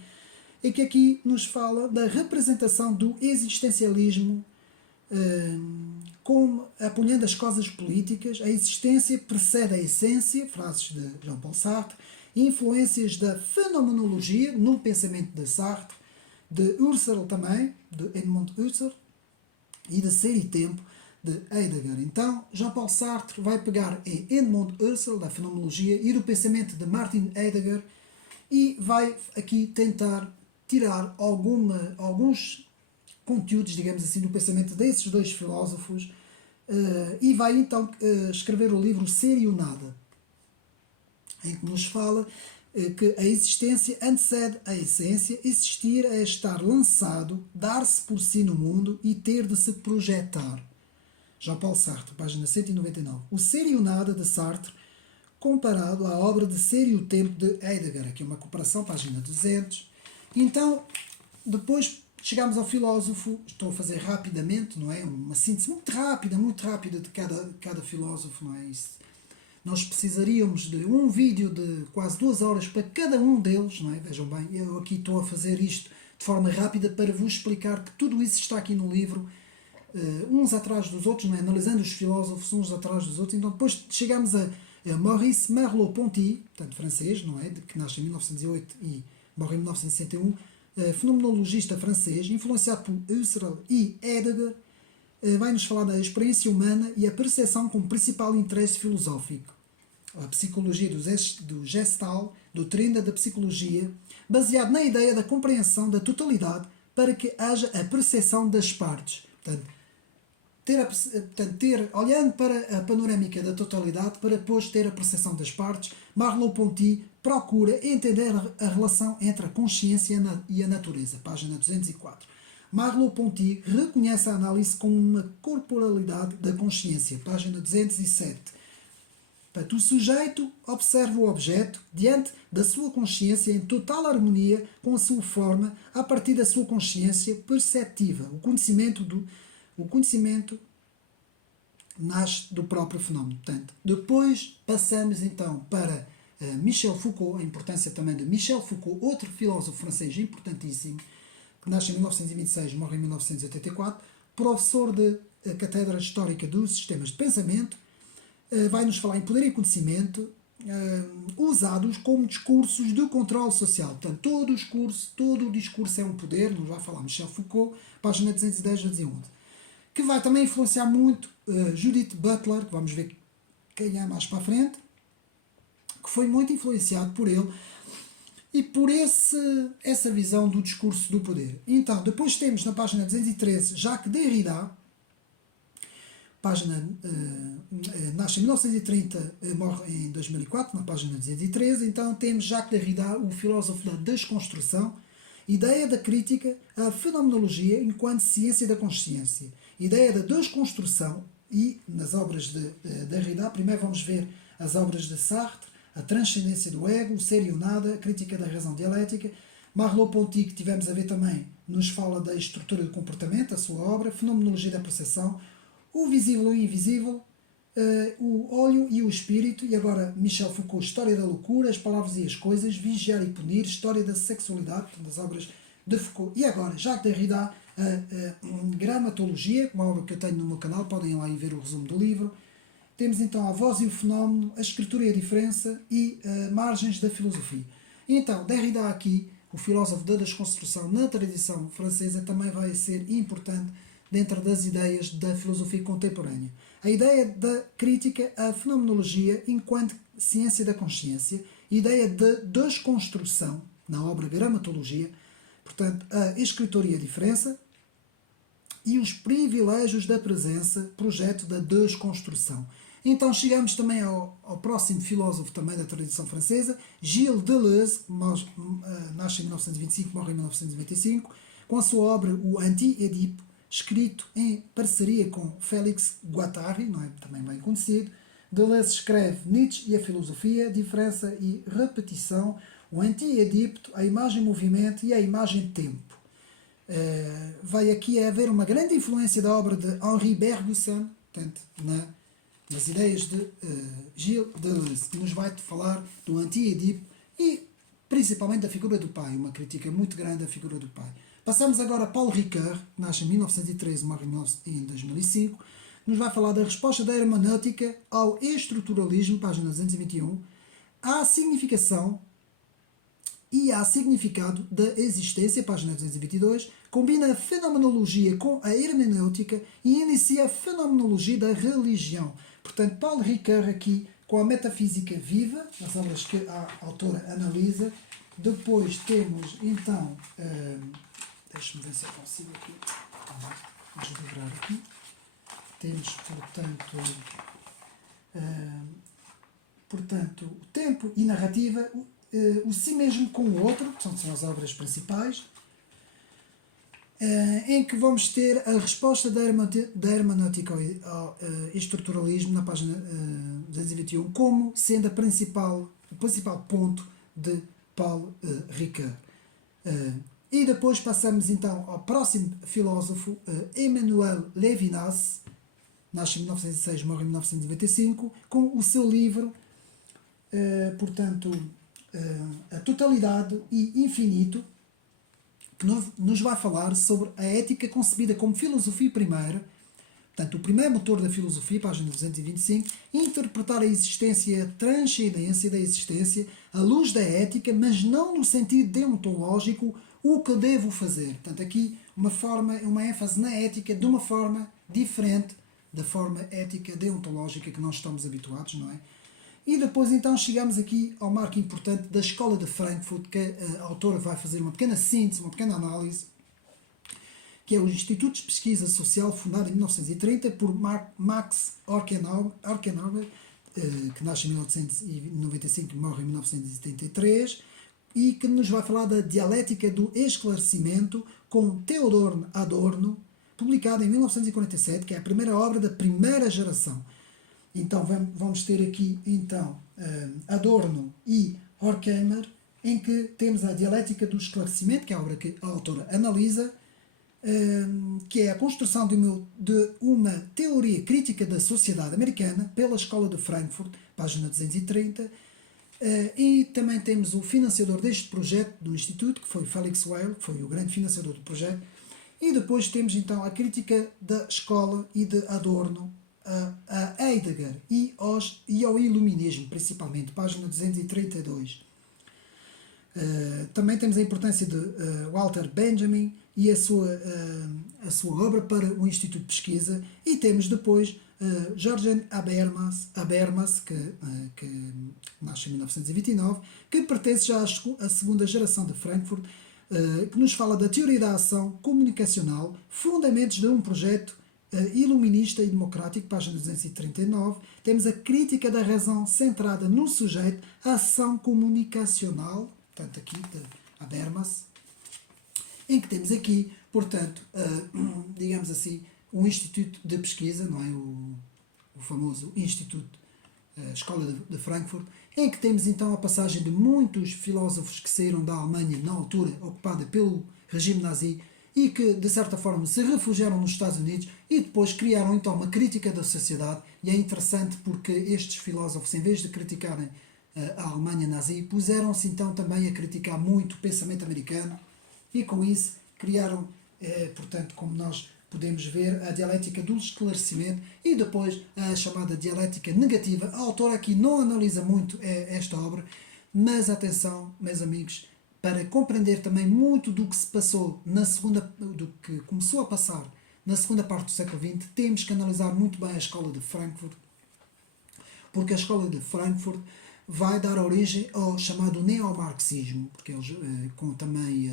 e que aqui nos fala da representação do existencialismo como apoiando as causas políticas. A existência precede a essência, frases de Jean-Paul Sartre, influências da fenomenologia no pensamento de Sartre, de Husserl também, de Edmund Husserl, e de Ser e Tempo, de Heidegger. Então, Jean-Paul Sartre vai pegar em Edmund Husserl, da fenomenologia, e do pensamento de Martin Heidegger, e vai aqui tentar tirar alguns conteúdos, digamos assim, do pensamento desses dois filósofos, e vai então escrever o livro Ser e o Nada, em que nos fala que a existência antecede a essência, existir é estar lançado, dar-se por si no mundo e ter de se projetar. Jean-Paul Sartre, página 199. O Ser e o Nada, de Sartre, comparado à obra de Ser e o Tempo, de Heidegger. Aqui uma comparação, página 200. Então, depois chegamos ao filósofo, estou a fazer rapidamente, não é? Uma síntese muito rápida de cada filósofo, não é isso? Nós precisaríamos de um vídeo de quase 2 horas para cada um deles, não é? Vejam bem, eu aqui estou a fazer isto de forma rápida para vos explicar que tudo isso está aqui no livro, uns atrás dos outros, não é? Analisando os filósofos uns atrás dos outros. Então depois chegamos a Maurice Merleau-Ponty, portanto francês, não é? Que nasce em 1908 e morre em 1961, fenomenologista francês, influenciado por Husserl e Heidegger, vai-nos falar da experiência humana e a percepção como principal interesse filosófico. A psicologia do Gestalt, doutrina da psicologia, baseado na ideia da compreensão da totalidade para que haja a percepção das partes. Olhando para a panorâmica da totalidade para depois ter a percepção das partes, Merleau-Ponty procura entender a relação entre a consciência e a natureza. Página 204. Merleau-Ponty reconhece a análise como uma corporalidade da consciência. Página 207. Portanto, o sujeito observa o objeto diante da sua consciência em total harmonia com a sua forma, a partir da sua consciência perceptiva. O conhecimento nasce do próprio fenómeno. Portanto, depois passamos então para Michel Foucault, a importância também de Michel Foucault, outro filósofo francês importantíssimo, que nasce em 1926, morre em 1984, professor de Cátedra Histórica dos Sistemas de Pensamento, vai-nos falar em poder e conhecimento, usados como discursos de controle social. Portanto, todo o discurso é um poder, nos vai falar Michel Foucault, página 210 a 211, que vai também influenciar muito Judith Butler, que vamos ver quem é mais para a frente, que foi muito influenciado por ele e por essa visão do discurso do poder. Então, depois temos na página 213 Jacques Derrida, nasce em 1930, morre em 2004, na página 213. Então temos Jacques Derrida, o filósofo da desconstrução, ideia da crítica à fenomenologia enquanto ciência da consciência, ideia da desconstrução. E nas obras de Derrida, primeiro vamos ver as obras de Sartre, a transcendência do ego, o ser e o nada, a crítica da razão dialética. Merleau-Ponty, que tivemos a ver também, nos fala da estrutura do comportamento, a sua obra, fenomenologia da percepção, o visível e o invisível, o olho e o espírito. E agora Michel Foucault, história da loucura, as palavras e as coisas, vigiar e punir, história da sexualidade, das obras de Foucault. E agora Jacques Derrida, gramatologia, uma obra que eu tenho no meu canal, podem ir lá e ver o resumo do livro. Temos então a voz e o fenómeno, a escritura e a diferença e margens da filosofia. Então, Derrida aqui, o filósofo da desconstrução na tradição francesa, também vai ser importante dentro das ideias da filosofia contemporânea. A ideia da crítica à fenomenologia enquanto ciência da consciência, ideia de desconstrução na obra Gramatologia, portanto, a escritura e a diferença, e os privilégios da presença, projeto da desconstrução. Então chegamos também ao próximo filósofo também da tradição francesa, Gilles Deleuze, nasce em 1925, morre em 1995, com a sua obra O Anti-Édipe, escrito em parceria com Félix Guattari, não é? Também bem conhecido. Deleuze escreve Nietzsche e a filosofia, diferença e repetição, o Anti-Édipe, a imagem-movimento e a imagem-tempo. Vai aqui haver uma grande influência da obra de Henri Bergson, portanto, nas ideias de Gilles Deleuze, que nos vai falar do Anti-Édipe e principalmente da figura do pai, uma crítica muito grande à figura do pai. Passamos agora a Paul Ricoeur, que nasce em 1913, morre em 2005, nos vai falar da resposta da hermenêutica ao estruturalismo, página 221, à significação e ao significado da existência, página 222, combina a fenomenologia com a hermenêutica e inicia a fenomenologia da religião. Portanto, Paul Ricoeur aqui com a metafísica viva, as obras que a autora analisa. Depois temos, então, deixe-me ver se eu consigo aqui, vamos dobrar aqui. Temos, portanto, o tempo e narrativa, o si mesmo com o outro, que são as obras principais, em que vamos ter a resposta da hermenêutica ao estruturalismo, na página 221, como sendo o principal ponto de Paul Ricoeur. E depois passamos então ao próximo filósofo, Emmanuel Levinas, nasce em 1906, morre em 1995, com o seu livro, portanto, A Totalidade e Infinito, que nos vai falar sobre a ética concebida como filosofia primeira, portanto, o primeiro motor da filosofia, página 225, interpretar a existência e a transcendência da existência à luz da ética, mas não no sentido deontológico, o que devo fazer. Portanto, aqui uma ênfase na ética de uma forma diferente da forma ética deontológica que nós estamos habituados, não é? E depois então chegamos aqui ao marco importante da Escola de Frankfurt, que a autora vai fazer uma pequena síntese, uma pequena análise, que é o Instituto de Pesquisa Social, fundado em 1930 por Max Horkheimer, que nasce em 1995 e morre em 1973, e que nos vai falar da Dialética do Esclarecimento, com Theodor Adorno, publicada em 1947, que é a primeira obra da primeira geração. Então vamos ter aqui então Adorno e Horkheimer, em que temos a dialética do esclarecimento, que é a obra que a autora analisa, que é a construção de uma teoria crítica da sociedade americana pela Escola de Frankfurt, página 230. E também temos o financiador deste projeto do Instituto, que foi Felix Weil, que foi o grande financiador do projeto. E depois temos então a crítica da escola e de Adorno a Heidegger e ao Iluminismo, principalmente, página 232. Também temos a importância de Walter Benjamin e a sua obra para o Instituto de Pesquisa, e temos depois Georgen Habermas, que nasce em 1929, que pertence já à segunda geração de Frankfurt, que nos fala da teoria da ação comunicacional, fundamentos de um projeto iluminista e democrático, página 239. Temos a crítica da razão centrada no sujeito, a ação comunicacional, portanto aqui de Habermas, em que temos aqui, portanto, digamos assim, um instituto de pesquisa, não é? O famoso Instituto, Escola de Frankfurt, em que temos então a passagem de muitos filósofos que saíram da Alemanha na altura ocupada pelo regime nazi e que de certa forma se refugiaram nos Estados Unidos e depois criaram então uma crítica da sociedade. E é interessante porque estes filósofos, em vez de criticarem a Alemanha nazi, puseram-se então também a criticar muito o pensamento americano, e com isso criaram, portanto, como nós podemos ver, a dialética do esclarecimento e depois a chamada dialética negativa. A autora aqui não analisa muito esta obra, mas atenção, meus amigos, para compreender também muito do que se passou do que começou a passar na segunda parte do século XX, temos que analisar muito bem a escola de Frankfurt, porque a escola de Frankfurt vai dar origem ao chamado neomarxismo, porque eles, com também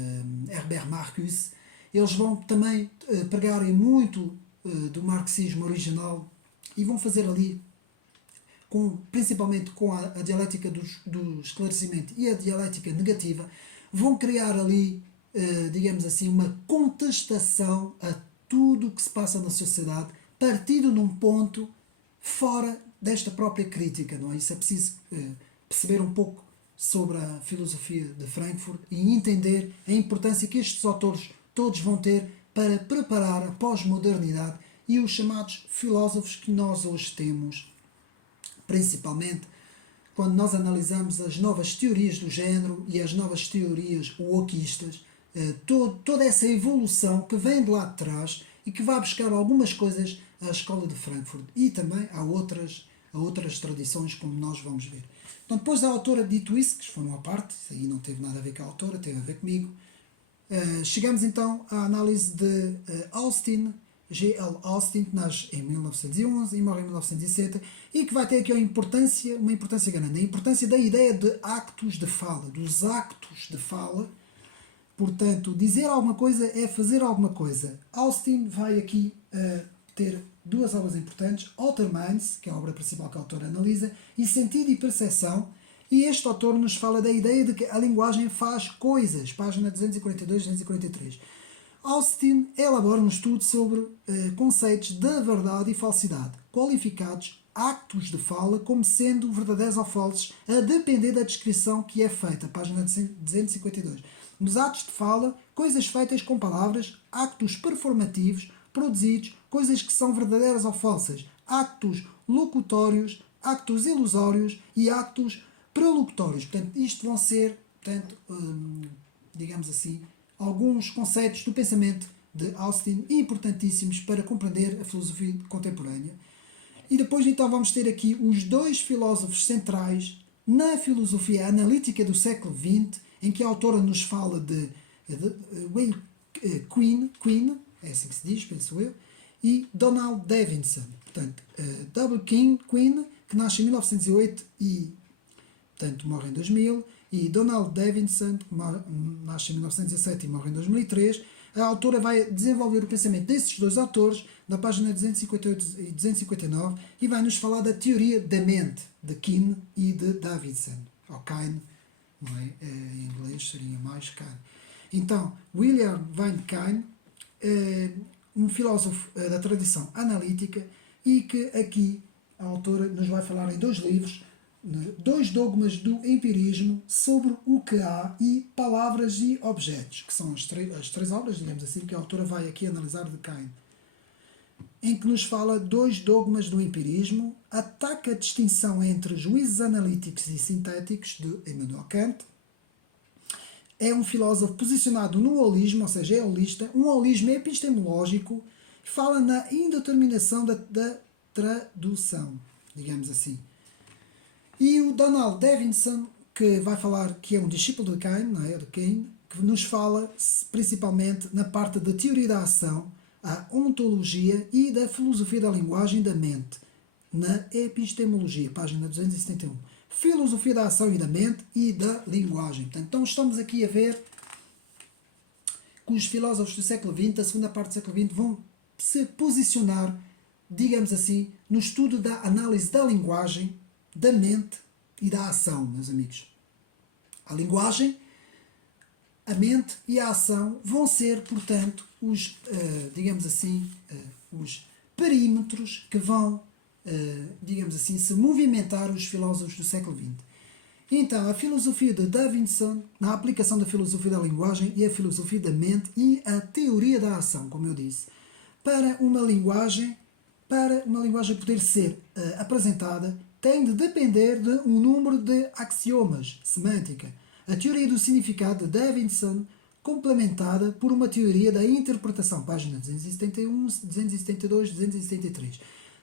Herbert Marcuse, eles vão também pregarem muito do marxismo original e vão fazer ali, principalmente com a dialética do esclarecimento e a dialética negativa, vão criar ali, digamos assim, uma contestação a tudo o que se passa na sociedade, partindo num ponto fora desta própria crítica, não é? Isso é preciso perceber um pouco sobre a filosofia de Frankfurt e entender a importância que estes autores todos vão ter para preparar a pós-modernidade e os chamados filósofos que nós hoje temos, principalmente quando nós analisamos as novas teorias do género e as novas teorias wokeistas, toda essa evolução que vem de lá de trás e que vai buscar algumas coisas à escola de Frankfurt, e também a outras tradições, como nós vamos ver. Então, depois da autora dito isso, que foi uma parte, isso aí não teve nada a ver com a autora, teve a ver comigo, chegamos então à análise de Austin, G.L. Austin, que nasce em 1911 e morre em 1960, e que vai ter aqui uma importância grande, a importância da ideia de actos de fala, dos actos de fala. Portanto, dizer alguma coisa é fazer alguma coisa. Austin vai aqui ter duas obras importantes, Outer Minds, que é a obra principal que a autora analisa, e Sentido e Percepção, e este autor nos fala da ideia de que a linguagem faz coisas, página 242 e 243. Austin elabora um estudo sobre conceitos de verdade e falsidade, qualificados actos de fala como sendo verdadeiros ou falsos, a depender da descrição que é feita, página 252. Nos atos de fala, coisas feitas com palavras, actos performativos, produzidos, coisas que são verdadeiras ou falsas, actos locutórios, actos ilusórios e actos prelocutórios. Portanto, isto vão ser, portanto, digamos assim, alguns conceitos do pensamento de Austin importantíssimos para compreender a filosofia contemporânea. E depois então vamos ter aqui os dois filósofos centrais na filosofia analítica do século XX, em que a autora nos fala de Wayne Quine, é assim que se diz, penso eu, e Donald Davidson. Portanto, W. Quine, que nasce em 1908 e, portanto, morre em 2000, e Donald Davidson, que nasce em 1917 e morre em 2003. A autora vai desenvolver o pensamento desses dois autores na página 258 e 259 e vai nos falar da teoria da mente de Quine e de Davidson, ou Quine, não é? Em inglês seria mais Quine. Então, William Vine Quine, um filósofo da tradição analítica, e que aqui a autora nos vai falar em 2 livros, Dois Dogmas do Empirismo, Sobre o que há e Palavras e Objetos, que são as 3 obras, digamos assim, que a autora vai aqui analisar de Kant, em que nos fala 2 dogmas do empirismo, ataca a distinção entre juízos analíticos e sintéticos de Immanuel Kant. É um filósofo posicionado no holismo, ou seja, é holista, um holismo epistemológico, que fala na indeterminação da tradução, digamos assim. E o Donald Davidson, que vai falar que é um discípulo de Kant, não é? De Kant, que nos fala principalmente na parte da teoria da ação, a ontologia e da filosofia da linguagem e da mente, na epistemologia, página 271. Filosofia da ação e da mente e da linguagem. Portanto, então estamos aqui a ver que os filósofos do século XX, da segunda parte do século XX, vão se posicionar, digamos assim, no estudo da análise da linguagem, da mente e da ação, meus amigos. A linguagem, a mente e a ação vão ser, portanto, os, digamos assim, os perímetros que vão, digamos assim, se movimentar os filósofos do século XX. Então, a filosofia de Davidson, na aplicação da filosofia da linguagem e a filosofia da mente e a teoria da ação, como eu disse, para uma linguagem poder ser apresentada, tem de depender de um número de axiomas, semântica. A teoria do significado de Davidson, complementada por uma teoria da interpretação, página 271, 272, 273.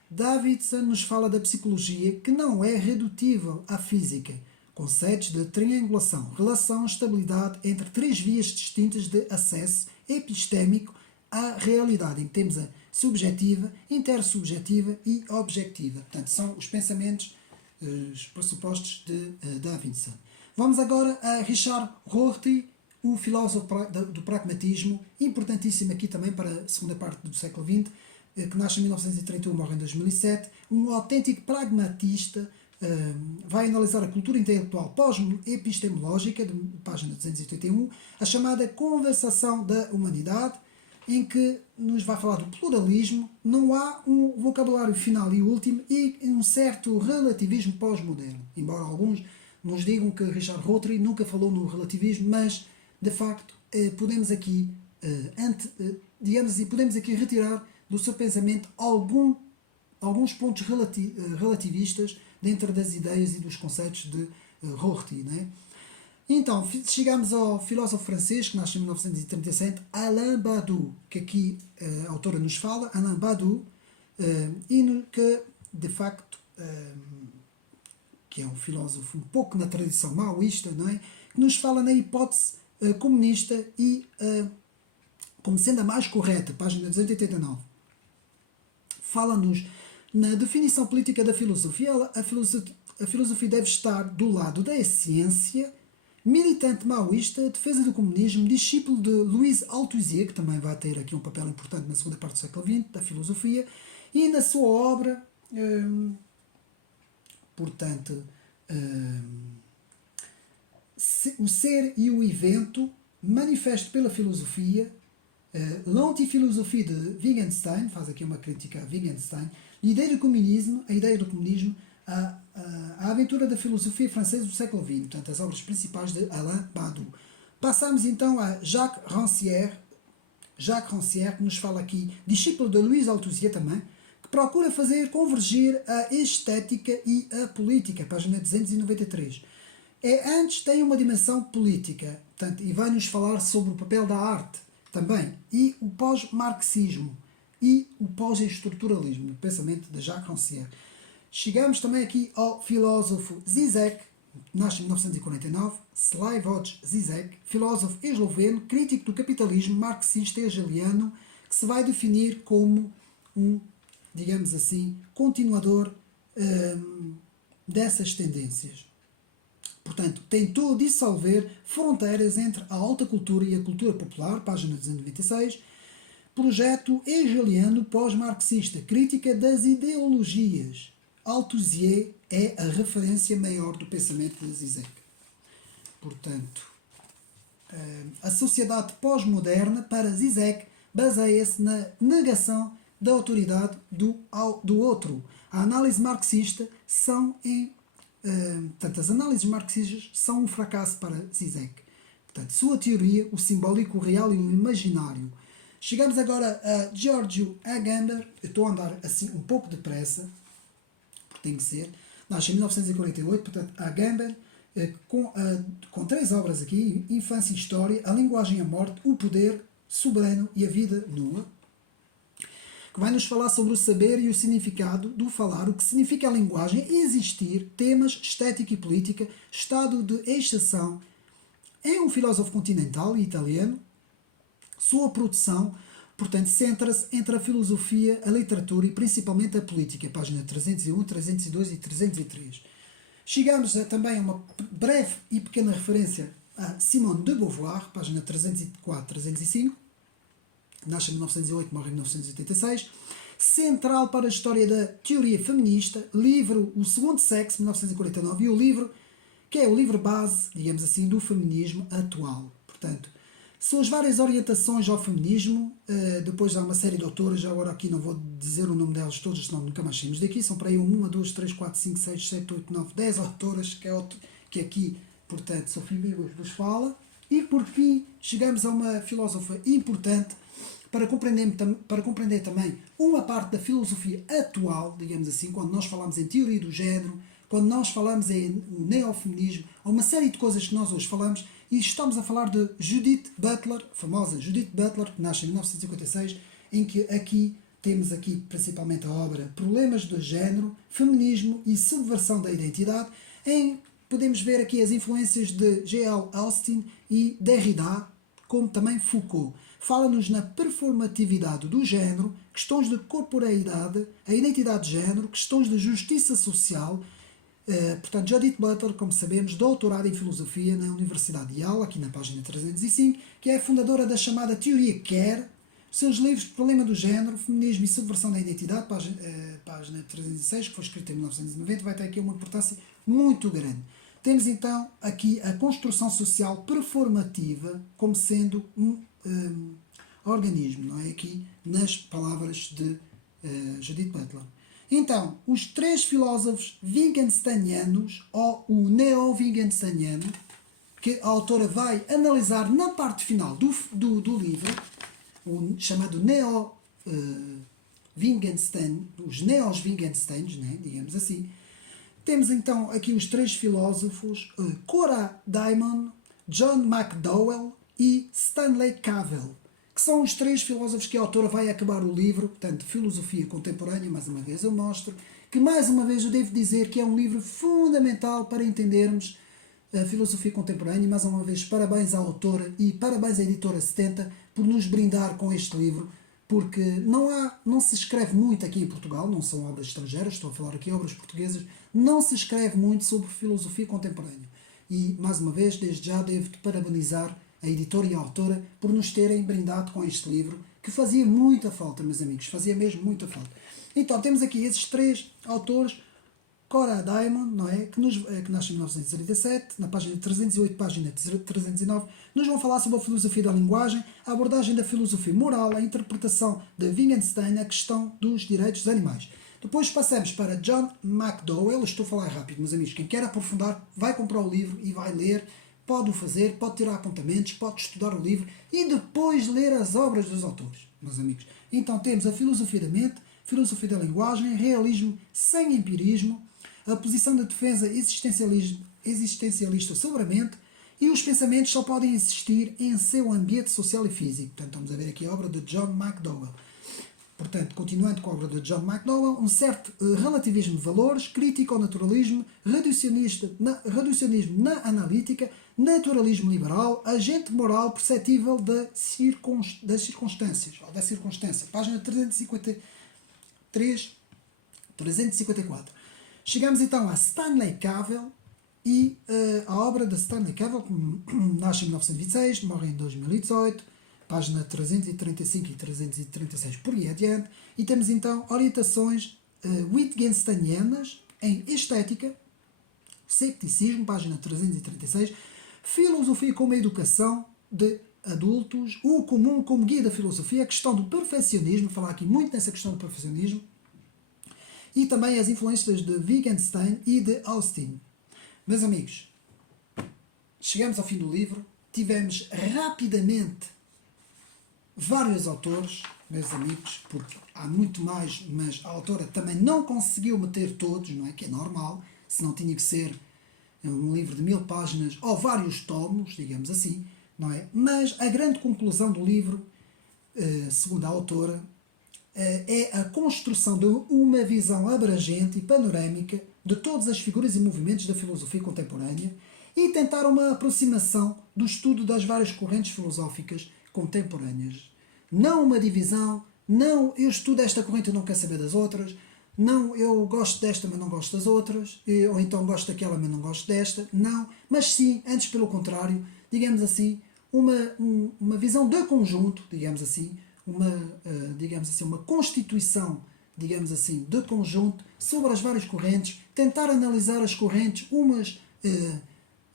Davidson nos fala da psicologia que não é redutível à física. Conceitos de triangulação, relação, estabilidade entre 3 vias distintas de acesso epistémico à realidade, em que temos a subjetiva, intersubjetiva e objetiva. Portanto, são os pensamentos, os pressupostos de Davidson. Vamos agora a Richard Rorty, o filósofo do pragmatismo, importantíssimo aqui também para a segunda parte do século XX, que nasce em 1931 e morre em 2007, um autêntico pragmatista. Vai analisar a cultura intelectual pós-epistemológica, de página 281, a chamada conversação da humanidade, em que nos vai falar do pluralismo, não há um vocabulário final e último e um certo relativismo pós-moderno. Embora alguns nos digam que Richard Rorty nunca falou no relativismo, mas, de facto, podemos aqui, digamos assim, podemos aqui retirar do seu pensamento alguns pontos relativistas dentro das ideias e dos conceitos de Rorty, não é? Então, chegamos ao filósofo francês, que nasce em 1937, Alain Badiou, que aqui a autora nos fala, Alain Badiou, que, de facto, que é um filósofo um pouco na tradição maoísta, não é? Que nos fala na hipótese comunista e como sendo a mais correta, página 289. Fala-nos na definição política da filosofia. A filosofia deve estar do lado da ciência, militante maoísta, defesa do comunismo, discípulo de Louis Althusser, que também vai ter aqui um papel importante na segunda parte do século XX, da filosofia, e na sua obra, portanto, o ser e o evento, manifesto pela filosofia, l'antifilosofia de Wittgenstein, faz aqui uma crítica a Wittgenstein, a ideia do comunismo, a aventura da filosofia francesa do século XX, portanto, as obras principais de Alain Badiou. Passamos então a Jacques Rancière, que nos fala aqui, discípulo de Louis Althusser também, que procura fazer convergir a estética e a política, página 293. Antes tem uma dimensão política, portanto, e vai nos falar sobre o papel da arte também, e o pós-marxismo e o pós-estruturalismo, o pensamento de Jacques Rancière. Chegamos também aqui ao filósofo Zizek, nasce em 1949, Slavoj Zizek, filósofo esloveno, crítico do capitalismo, marxista e hegeliano, que se vai definir como um, digamos assim, continuador dessas tendências. Portanto, tentou dissolver fronteiras entre a alta cultura e a cultura popular, página 296, projeto hegeliano pós-marxista, crítica das ideologias. Althusser é a referência maior do pensamento de Zizek. Portanto, a sociedade pós-moderna, para Zizek, baseia-se na negação da autoridade do outro. A análise marxista portanto, as análises marxistas são um fracasso para Zizek. Portanto, sua teoria, o simbólico, o real e o imaginário. Chegamos agora a Giorgio Agamben. Eu estou a andar assim um pouco depressa, porque tem que ser. Nasce em 1948, portanto, Agamben, com 3 obras aqui: Infância e História, A Linguagem e a Morte, O Poder Soberano e a Vida Nua, que vai nos falar sobre o saber e o significado do falar, o que significa a linguagem, existir, temas, estética e política, estado de exceção. É um filósofo continental e italiano. Sua produção, portanto, centra-se entre a filosofia, a literatura e principalmente a política, página 301, 302 e 303. Chegamos também a uma breve e pequena referência a Simone de Beauvoir, página 304, 305, nasce em 1908, morre em 1986. Central para a história da teoria feminista, livro O Segundo Sexo, 1949, e o livro que é o livro base, digamos assim, do feminismo atual. Portanto, são as várias orientações ao feminismo. Depois há uma série de autoras, já agora aqui não vou dizer o nome delas todas, senão nunca mais saímos daqui. São para aí 1, 2, 3, 4, 5, 6, 7, 8, 9, 10 autoras que aqui, portanto, Sophie Bibas vos fala. E por fim, chegamos a uma filósofa importante para compreender também uma parte da filosofia atual, digamos assim, quando nós falamos em teoria do género, quando nós falamos em neofeminismo, há uma série de coisas que nós hoje falamos, e estamos a falar de Judith Butler, a famosa Judith Butler, que nasce em 1956, em que aqui temos aqui principalmente a obra Problemas do Género, Feminismo e Subversão da Identidade. Podemos ver aqui as influências de G.L. Austin e Derrida, como também Foucault. Fala-nos na performatividade do género, questões de corporeidade, a identidade de género, questões de justiça social. Portanto, Judith Butler, como sabemos, doutorada em Filosofia na Universidade de Yale, aqui na página 305, que é a fundadora da chamada Teoria Queer. Seus livros Problema do Género, Feminismo e Subversão da Identidade, página 306, que foi escrita em 1990, vai ter aqui uma importância muito grande. Temos então aqui a construção social performativa como sendo um organismo, não é? Aqui nas palavras de Judith Butler. Então, os 3 filósofos wittgensteinianos, ou o neo-wittgensteiniano, que a autora vai analisar na parte final do livro, o chamado neo-Wittgenstein, os neos-Wittgensteins, né, digamos assim. Temos então aqui os 3 filósofos, Cora Diamond, John McDowell e Stanley Cavell, que são os 3 filósofos que a autora vai acabar o livro, portanto, Filosofia Contemporânea, mais uma vez eu mostro, que mais uma vez eu devo dizer que é um livro fundamental para entendermos a filosofia contemporânea, e mais uma vez parabéns à autora e parabéns à editora 70 por nos brindar com este livro, porque não se escreve muito aqui em Portugal, não são obras estrangeiras, estou a falar aqui obras portuguesas, não se escreve muito sobre filosofia contemporânea. E, mais uma vez, desde já devo-te parabenizar a editora e a autora por nos terem brindado com este livro, que fazia muita falta, meus amigos, fazia mesmo muita falta. Então, temos aqui esses 3 autores, Cora Diamond, não é? que nasce em 1937, na página 308, página 309, nos vão falar sobre a filosofia da linguagem, a abordagem da filosofia moral, a interpretação de Wittgenstein, a questão dos direitos dos animais. Depois passamos para John McDowell. Estou a falar rápido, meus amigos. Quem quer aprofundar, vai comprar o livro e vai ler. Pode o fazer, pode tirar apontamentos, pode estudar o livro e depois ler as obras dos autores, meus amigos. Então temos a filosofia da mente, filosofia da linguagem, realismo sem empirismo, a posição de defesa existencialista sobre a mente, e os pensamentos só podem existir em seu ambiente social e físico. Portanto, estamos a ver aqui a obra de John McDowell. Portanto, continuando com a obra de John McDowell, um certo relativismo de valores, crítica ao naturalismo, reducionismo na analítica, naturalismo liberal, agente moral perceptível das circunstâncias, ou da circunstância. Página 353, 354. Chegamos então a Stanley Cavell e a obra de Stanley Cavell, que nasce em 1926, morre em 2018, página 335 e 336 por aí adiante, e temos então orientações wittgensteinianas em estética, cepticismo, página 336, filosofia como educação de adultos, o comum como guia da filosofia, a questão do perfeccionismo, falar aqui muito nessa questão do perfeccionismo, e também as influências de Wittgenstein e de Austin. Meus amigos, chegamos ao fim do livro, tivemos rapidamente vários autores, meus amigos, porque há muito mais, mas a autora também não conseguiu meter todos, não é? Que é normal, senão tinha que ser um livro de 1000 páginas ou vários tomos, digamos assim, não é? Mas a grande conclusão do livro, segundo a autora, é a construção de uma visão abrangente e panorâmica de todas as figuras e movimentos da filosofia contemporânea e tentar uma aproximação do estudo das várias correntes filosóficas contemporâneas. Não uma divisão, não eu estudo esta corrente e não quero saber das outras, não eu gosto desta mas não gosto das outras, ou então gosto daquela mas não gosto desta, não, mas sim, antes pelo contrário, digamos assim, uma visão de conjunto, digamos assim, uma constituição, digamos assim, de conjunto sobre as várias correntes, tentar analisar as correntes, umas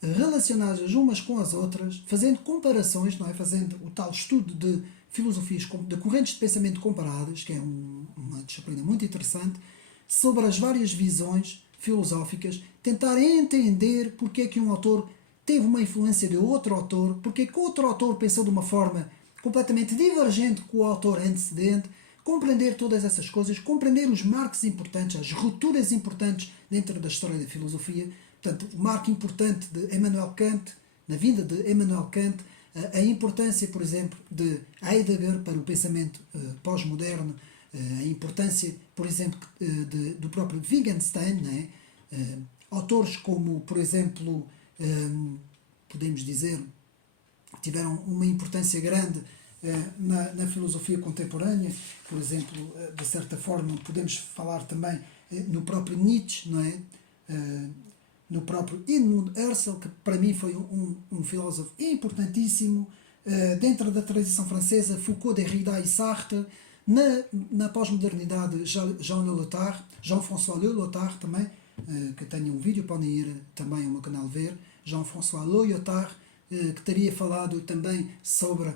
relacionadas umas com as outras, fazendo comparações, não é? Fazendo o tal estudo de filosofias, de correntes de pensamento comparadas, que é uma disciplina muito interessante, sobre as várias visões filosóficas, tentar entender porque é que um autor teve uma influência de outro autor, porque é que outro autor pensou de uma forma completamente divergente com o autor antecedente, compreender todas essas coisas, compreender os marcos importantes, as rupturas importantes dentro da história da filosofia. Portanto, o marco importante de Immanuel Kant, na vinda de Immanuel Kant, a importância, por exemplo, de Heidegger para o pensamento pós-moderno, a importância, por exemplo, do próprio Wittgenstein, né? Autores como, por exemplo, podemos dizer, tiveram uma importância grande na filosofia contemporânea, por exemplo, de certa forma, podemos falar também no próprio Nietzsche, não é? No próprio Edmund Husserl, que para mim foi um filósofo importantíssimo, dentro da transição francesa, Foucault, Derrida e Sartre, na pós-modernidade, Jean-François Lyotard também, que tenho um vídeo, podem ir também ao meu canal ver, Jean-François Lyotard, que teria falado também sobre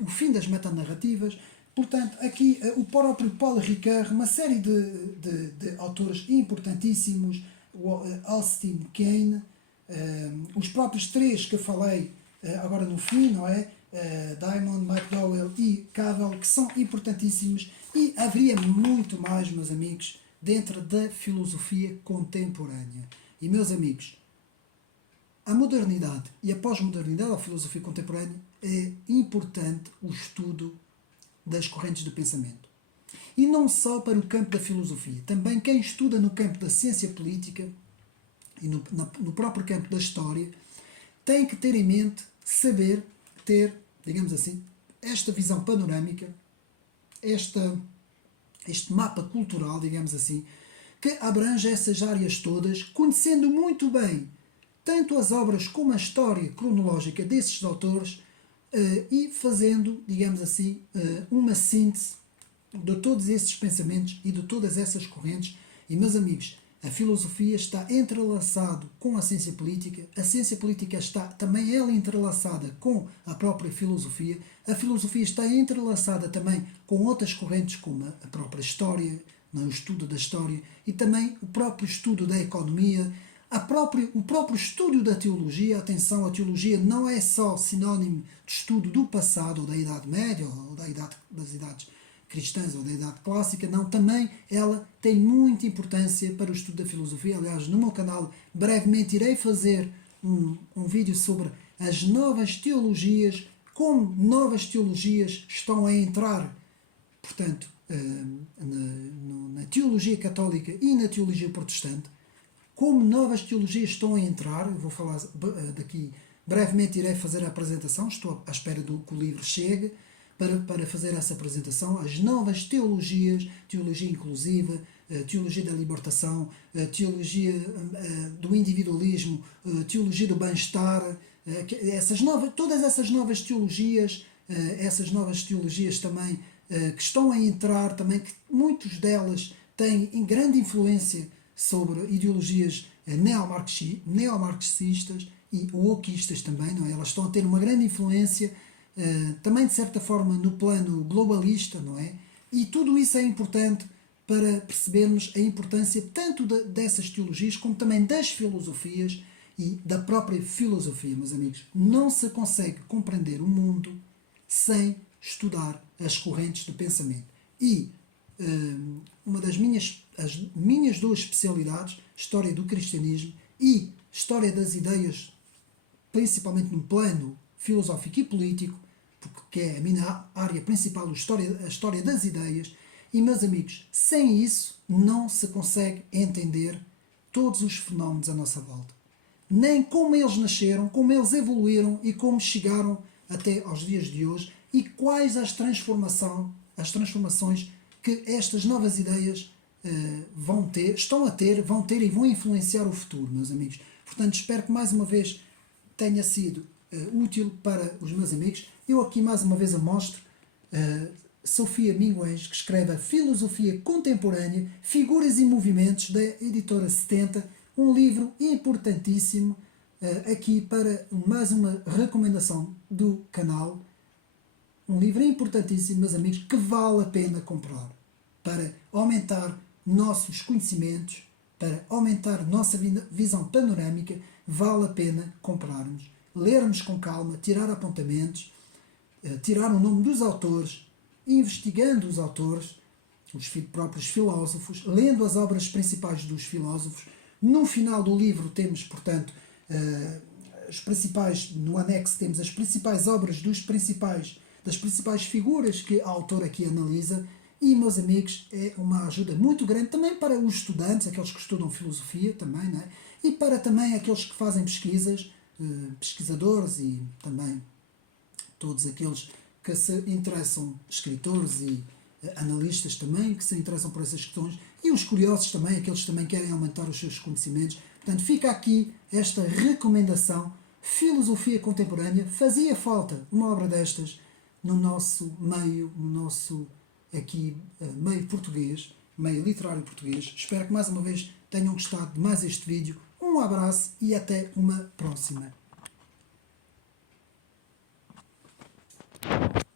o fim das metanarrativas. Portanto, aqui o próprio Paul Ricoeur, uma série de autores importantíssimos, Austin Kane, os próprios três que eu falei agora no fim, não é? Diamond, McDowell e Cavell, que são importantíssimos, e haveria muito mais, meus amigos, dentro da filosofia contemporânea. E, meus amigos, a modernidade e a pós-modernidade, a filosofia contemporânea, é importante o estudo das correntes de pensamento. E não só para o campo da filosofia, também quem estuda no campo da ciência política e no próprio campo da história, tem que ter em mente, saber ter, digamos assim, esta visão panorâmica, este mapa cultural, digamos assim, que abrange essas áreas todas, conhecendo muito bem tanto as obras como a história cronológica desses autores e fazendo, digamos assim, uma síntese de todos esses pensamentos e de todas essas correntes. E, meus amigos, a filosofia está entrelaçada com a ciência política está também ela entrelaçada com a própria filosofia está entrelaçada também com outras correntes como a própria história, o estudo da história e também o próprio estudo da economia, o próprio estudo da teologia. Atenção, a teologia não é só sinónimo de estudo do passado, ou da Idade Média, ou das idades cristãs ou da Idade Clássica, não, também ela tem muita importância para o estudo da filosofia. Aliás, no meu canal brevemente irei fazer um vídeo sobre as novas teologias, como novas teologias estão a entrar, portanto, na teologia católica e na teologia protestante, como novas teologias estão a entrar. Eu vou falar daqui brevemente, irei fazer a apresentação, estou à espera que o livro chegue para fazer essa apresentação, as novas teologias, teologia inclusiva, teologia da libertação, teologia do individualismo, teologia do bem-estar, todas essas novas teologias também que estão a entrar, também que muitas delas têm grande influência sobre ideologias neomarxistas e wokistas também, não é? Elas estão a ter uma grande influência também de certa forma no plano globalista, não é? E tudo isso é importante para percebermos a importância tanto dessas teologias como também das filosofias e da própria filosofia, meus amigos. Não se consegue compreender o mundo sem estudar as correntes de pensamento. E uma das as minhas duas especialidades, História do Cristianismo e História das Ideias, principalmente no plano filosófico e político, porque é a minha área principal, a história das ideias. E, meus amigos, sem isso não se consegue entender todos os fenómenos à nossa volta. Nem como eles nasceram, como eles evoluíram e como chegaram até aos dias de hoje e quais as transformações que estas novas ideias vão ter e vão influenciar o futuro, meus amigos. Portanto, espero que mais uma vez tenha sido útil para os meus amigos. Eu aqui mais uma vez a mostro Sofia Minguães, que escreve a Filosofia Contemporânea, Figuras e Movimentos, da editora 70, um livro importantíssimo aqui para mais uma recomendação do canal. Um livro importantíssimo, meus amigos, que vale a pena comprar para aumentar nossos conhecimentos, para aumentar nossa visão panorâmica. Vale a pena comprarmos, lermos com calma, tirar apontamentos, tirar o nome dos autores, investigando os autores, os próprios filósofos, lendo as obras principais dos filósofos. No final do livro temos, portanto, no anexo temos as principais obras das principais figuras que a autora aqui analisa. E, meus amigos, é uma ajuda muito grande também para os estudantes, aqueles que estudam filosofia também, né? E para também aqueles que fazem pesquisas, pesquisadores e também todos aqueles que se interessam, escritores e analistas também, que se interessam por essas questões, e os curiosos também, aqueles que também querem aumentar os seus conhecimentos. Portanto, fica aqui esta recomendação, Filosofia Contemporânea. Fazia falta uma obra destas no nosso meio, aqui meio português, meio literário português. Espero que mais uma vez tenham gostado de mais este vídeo. Um abraço e até uma próxima.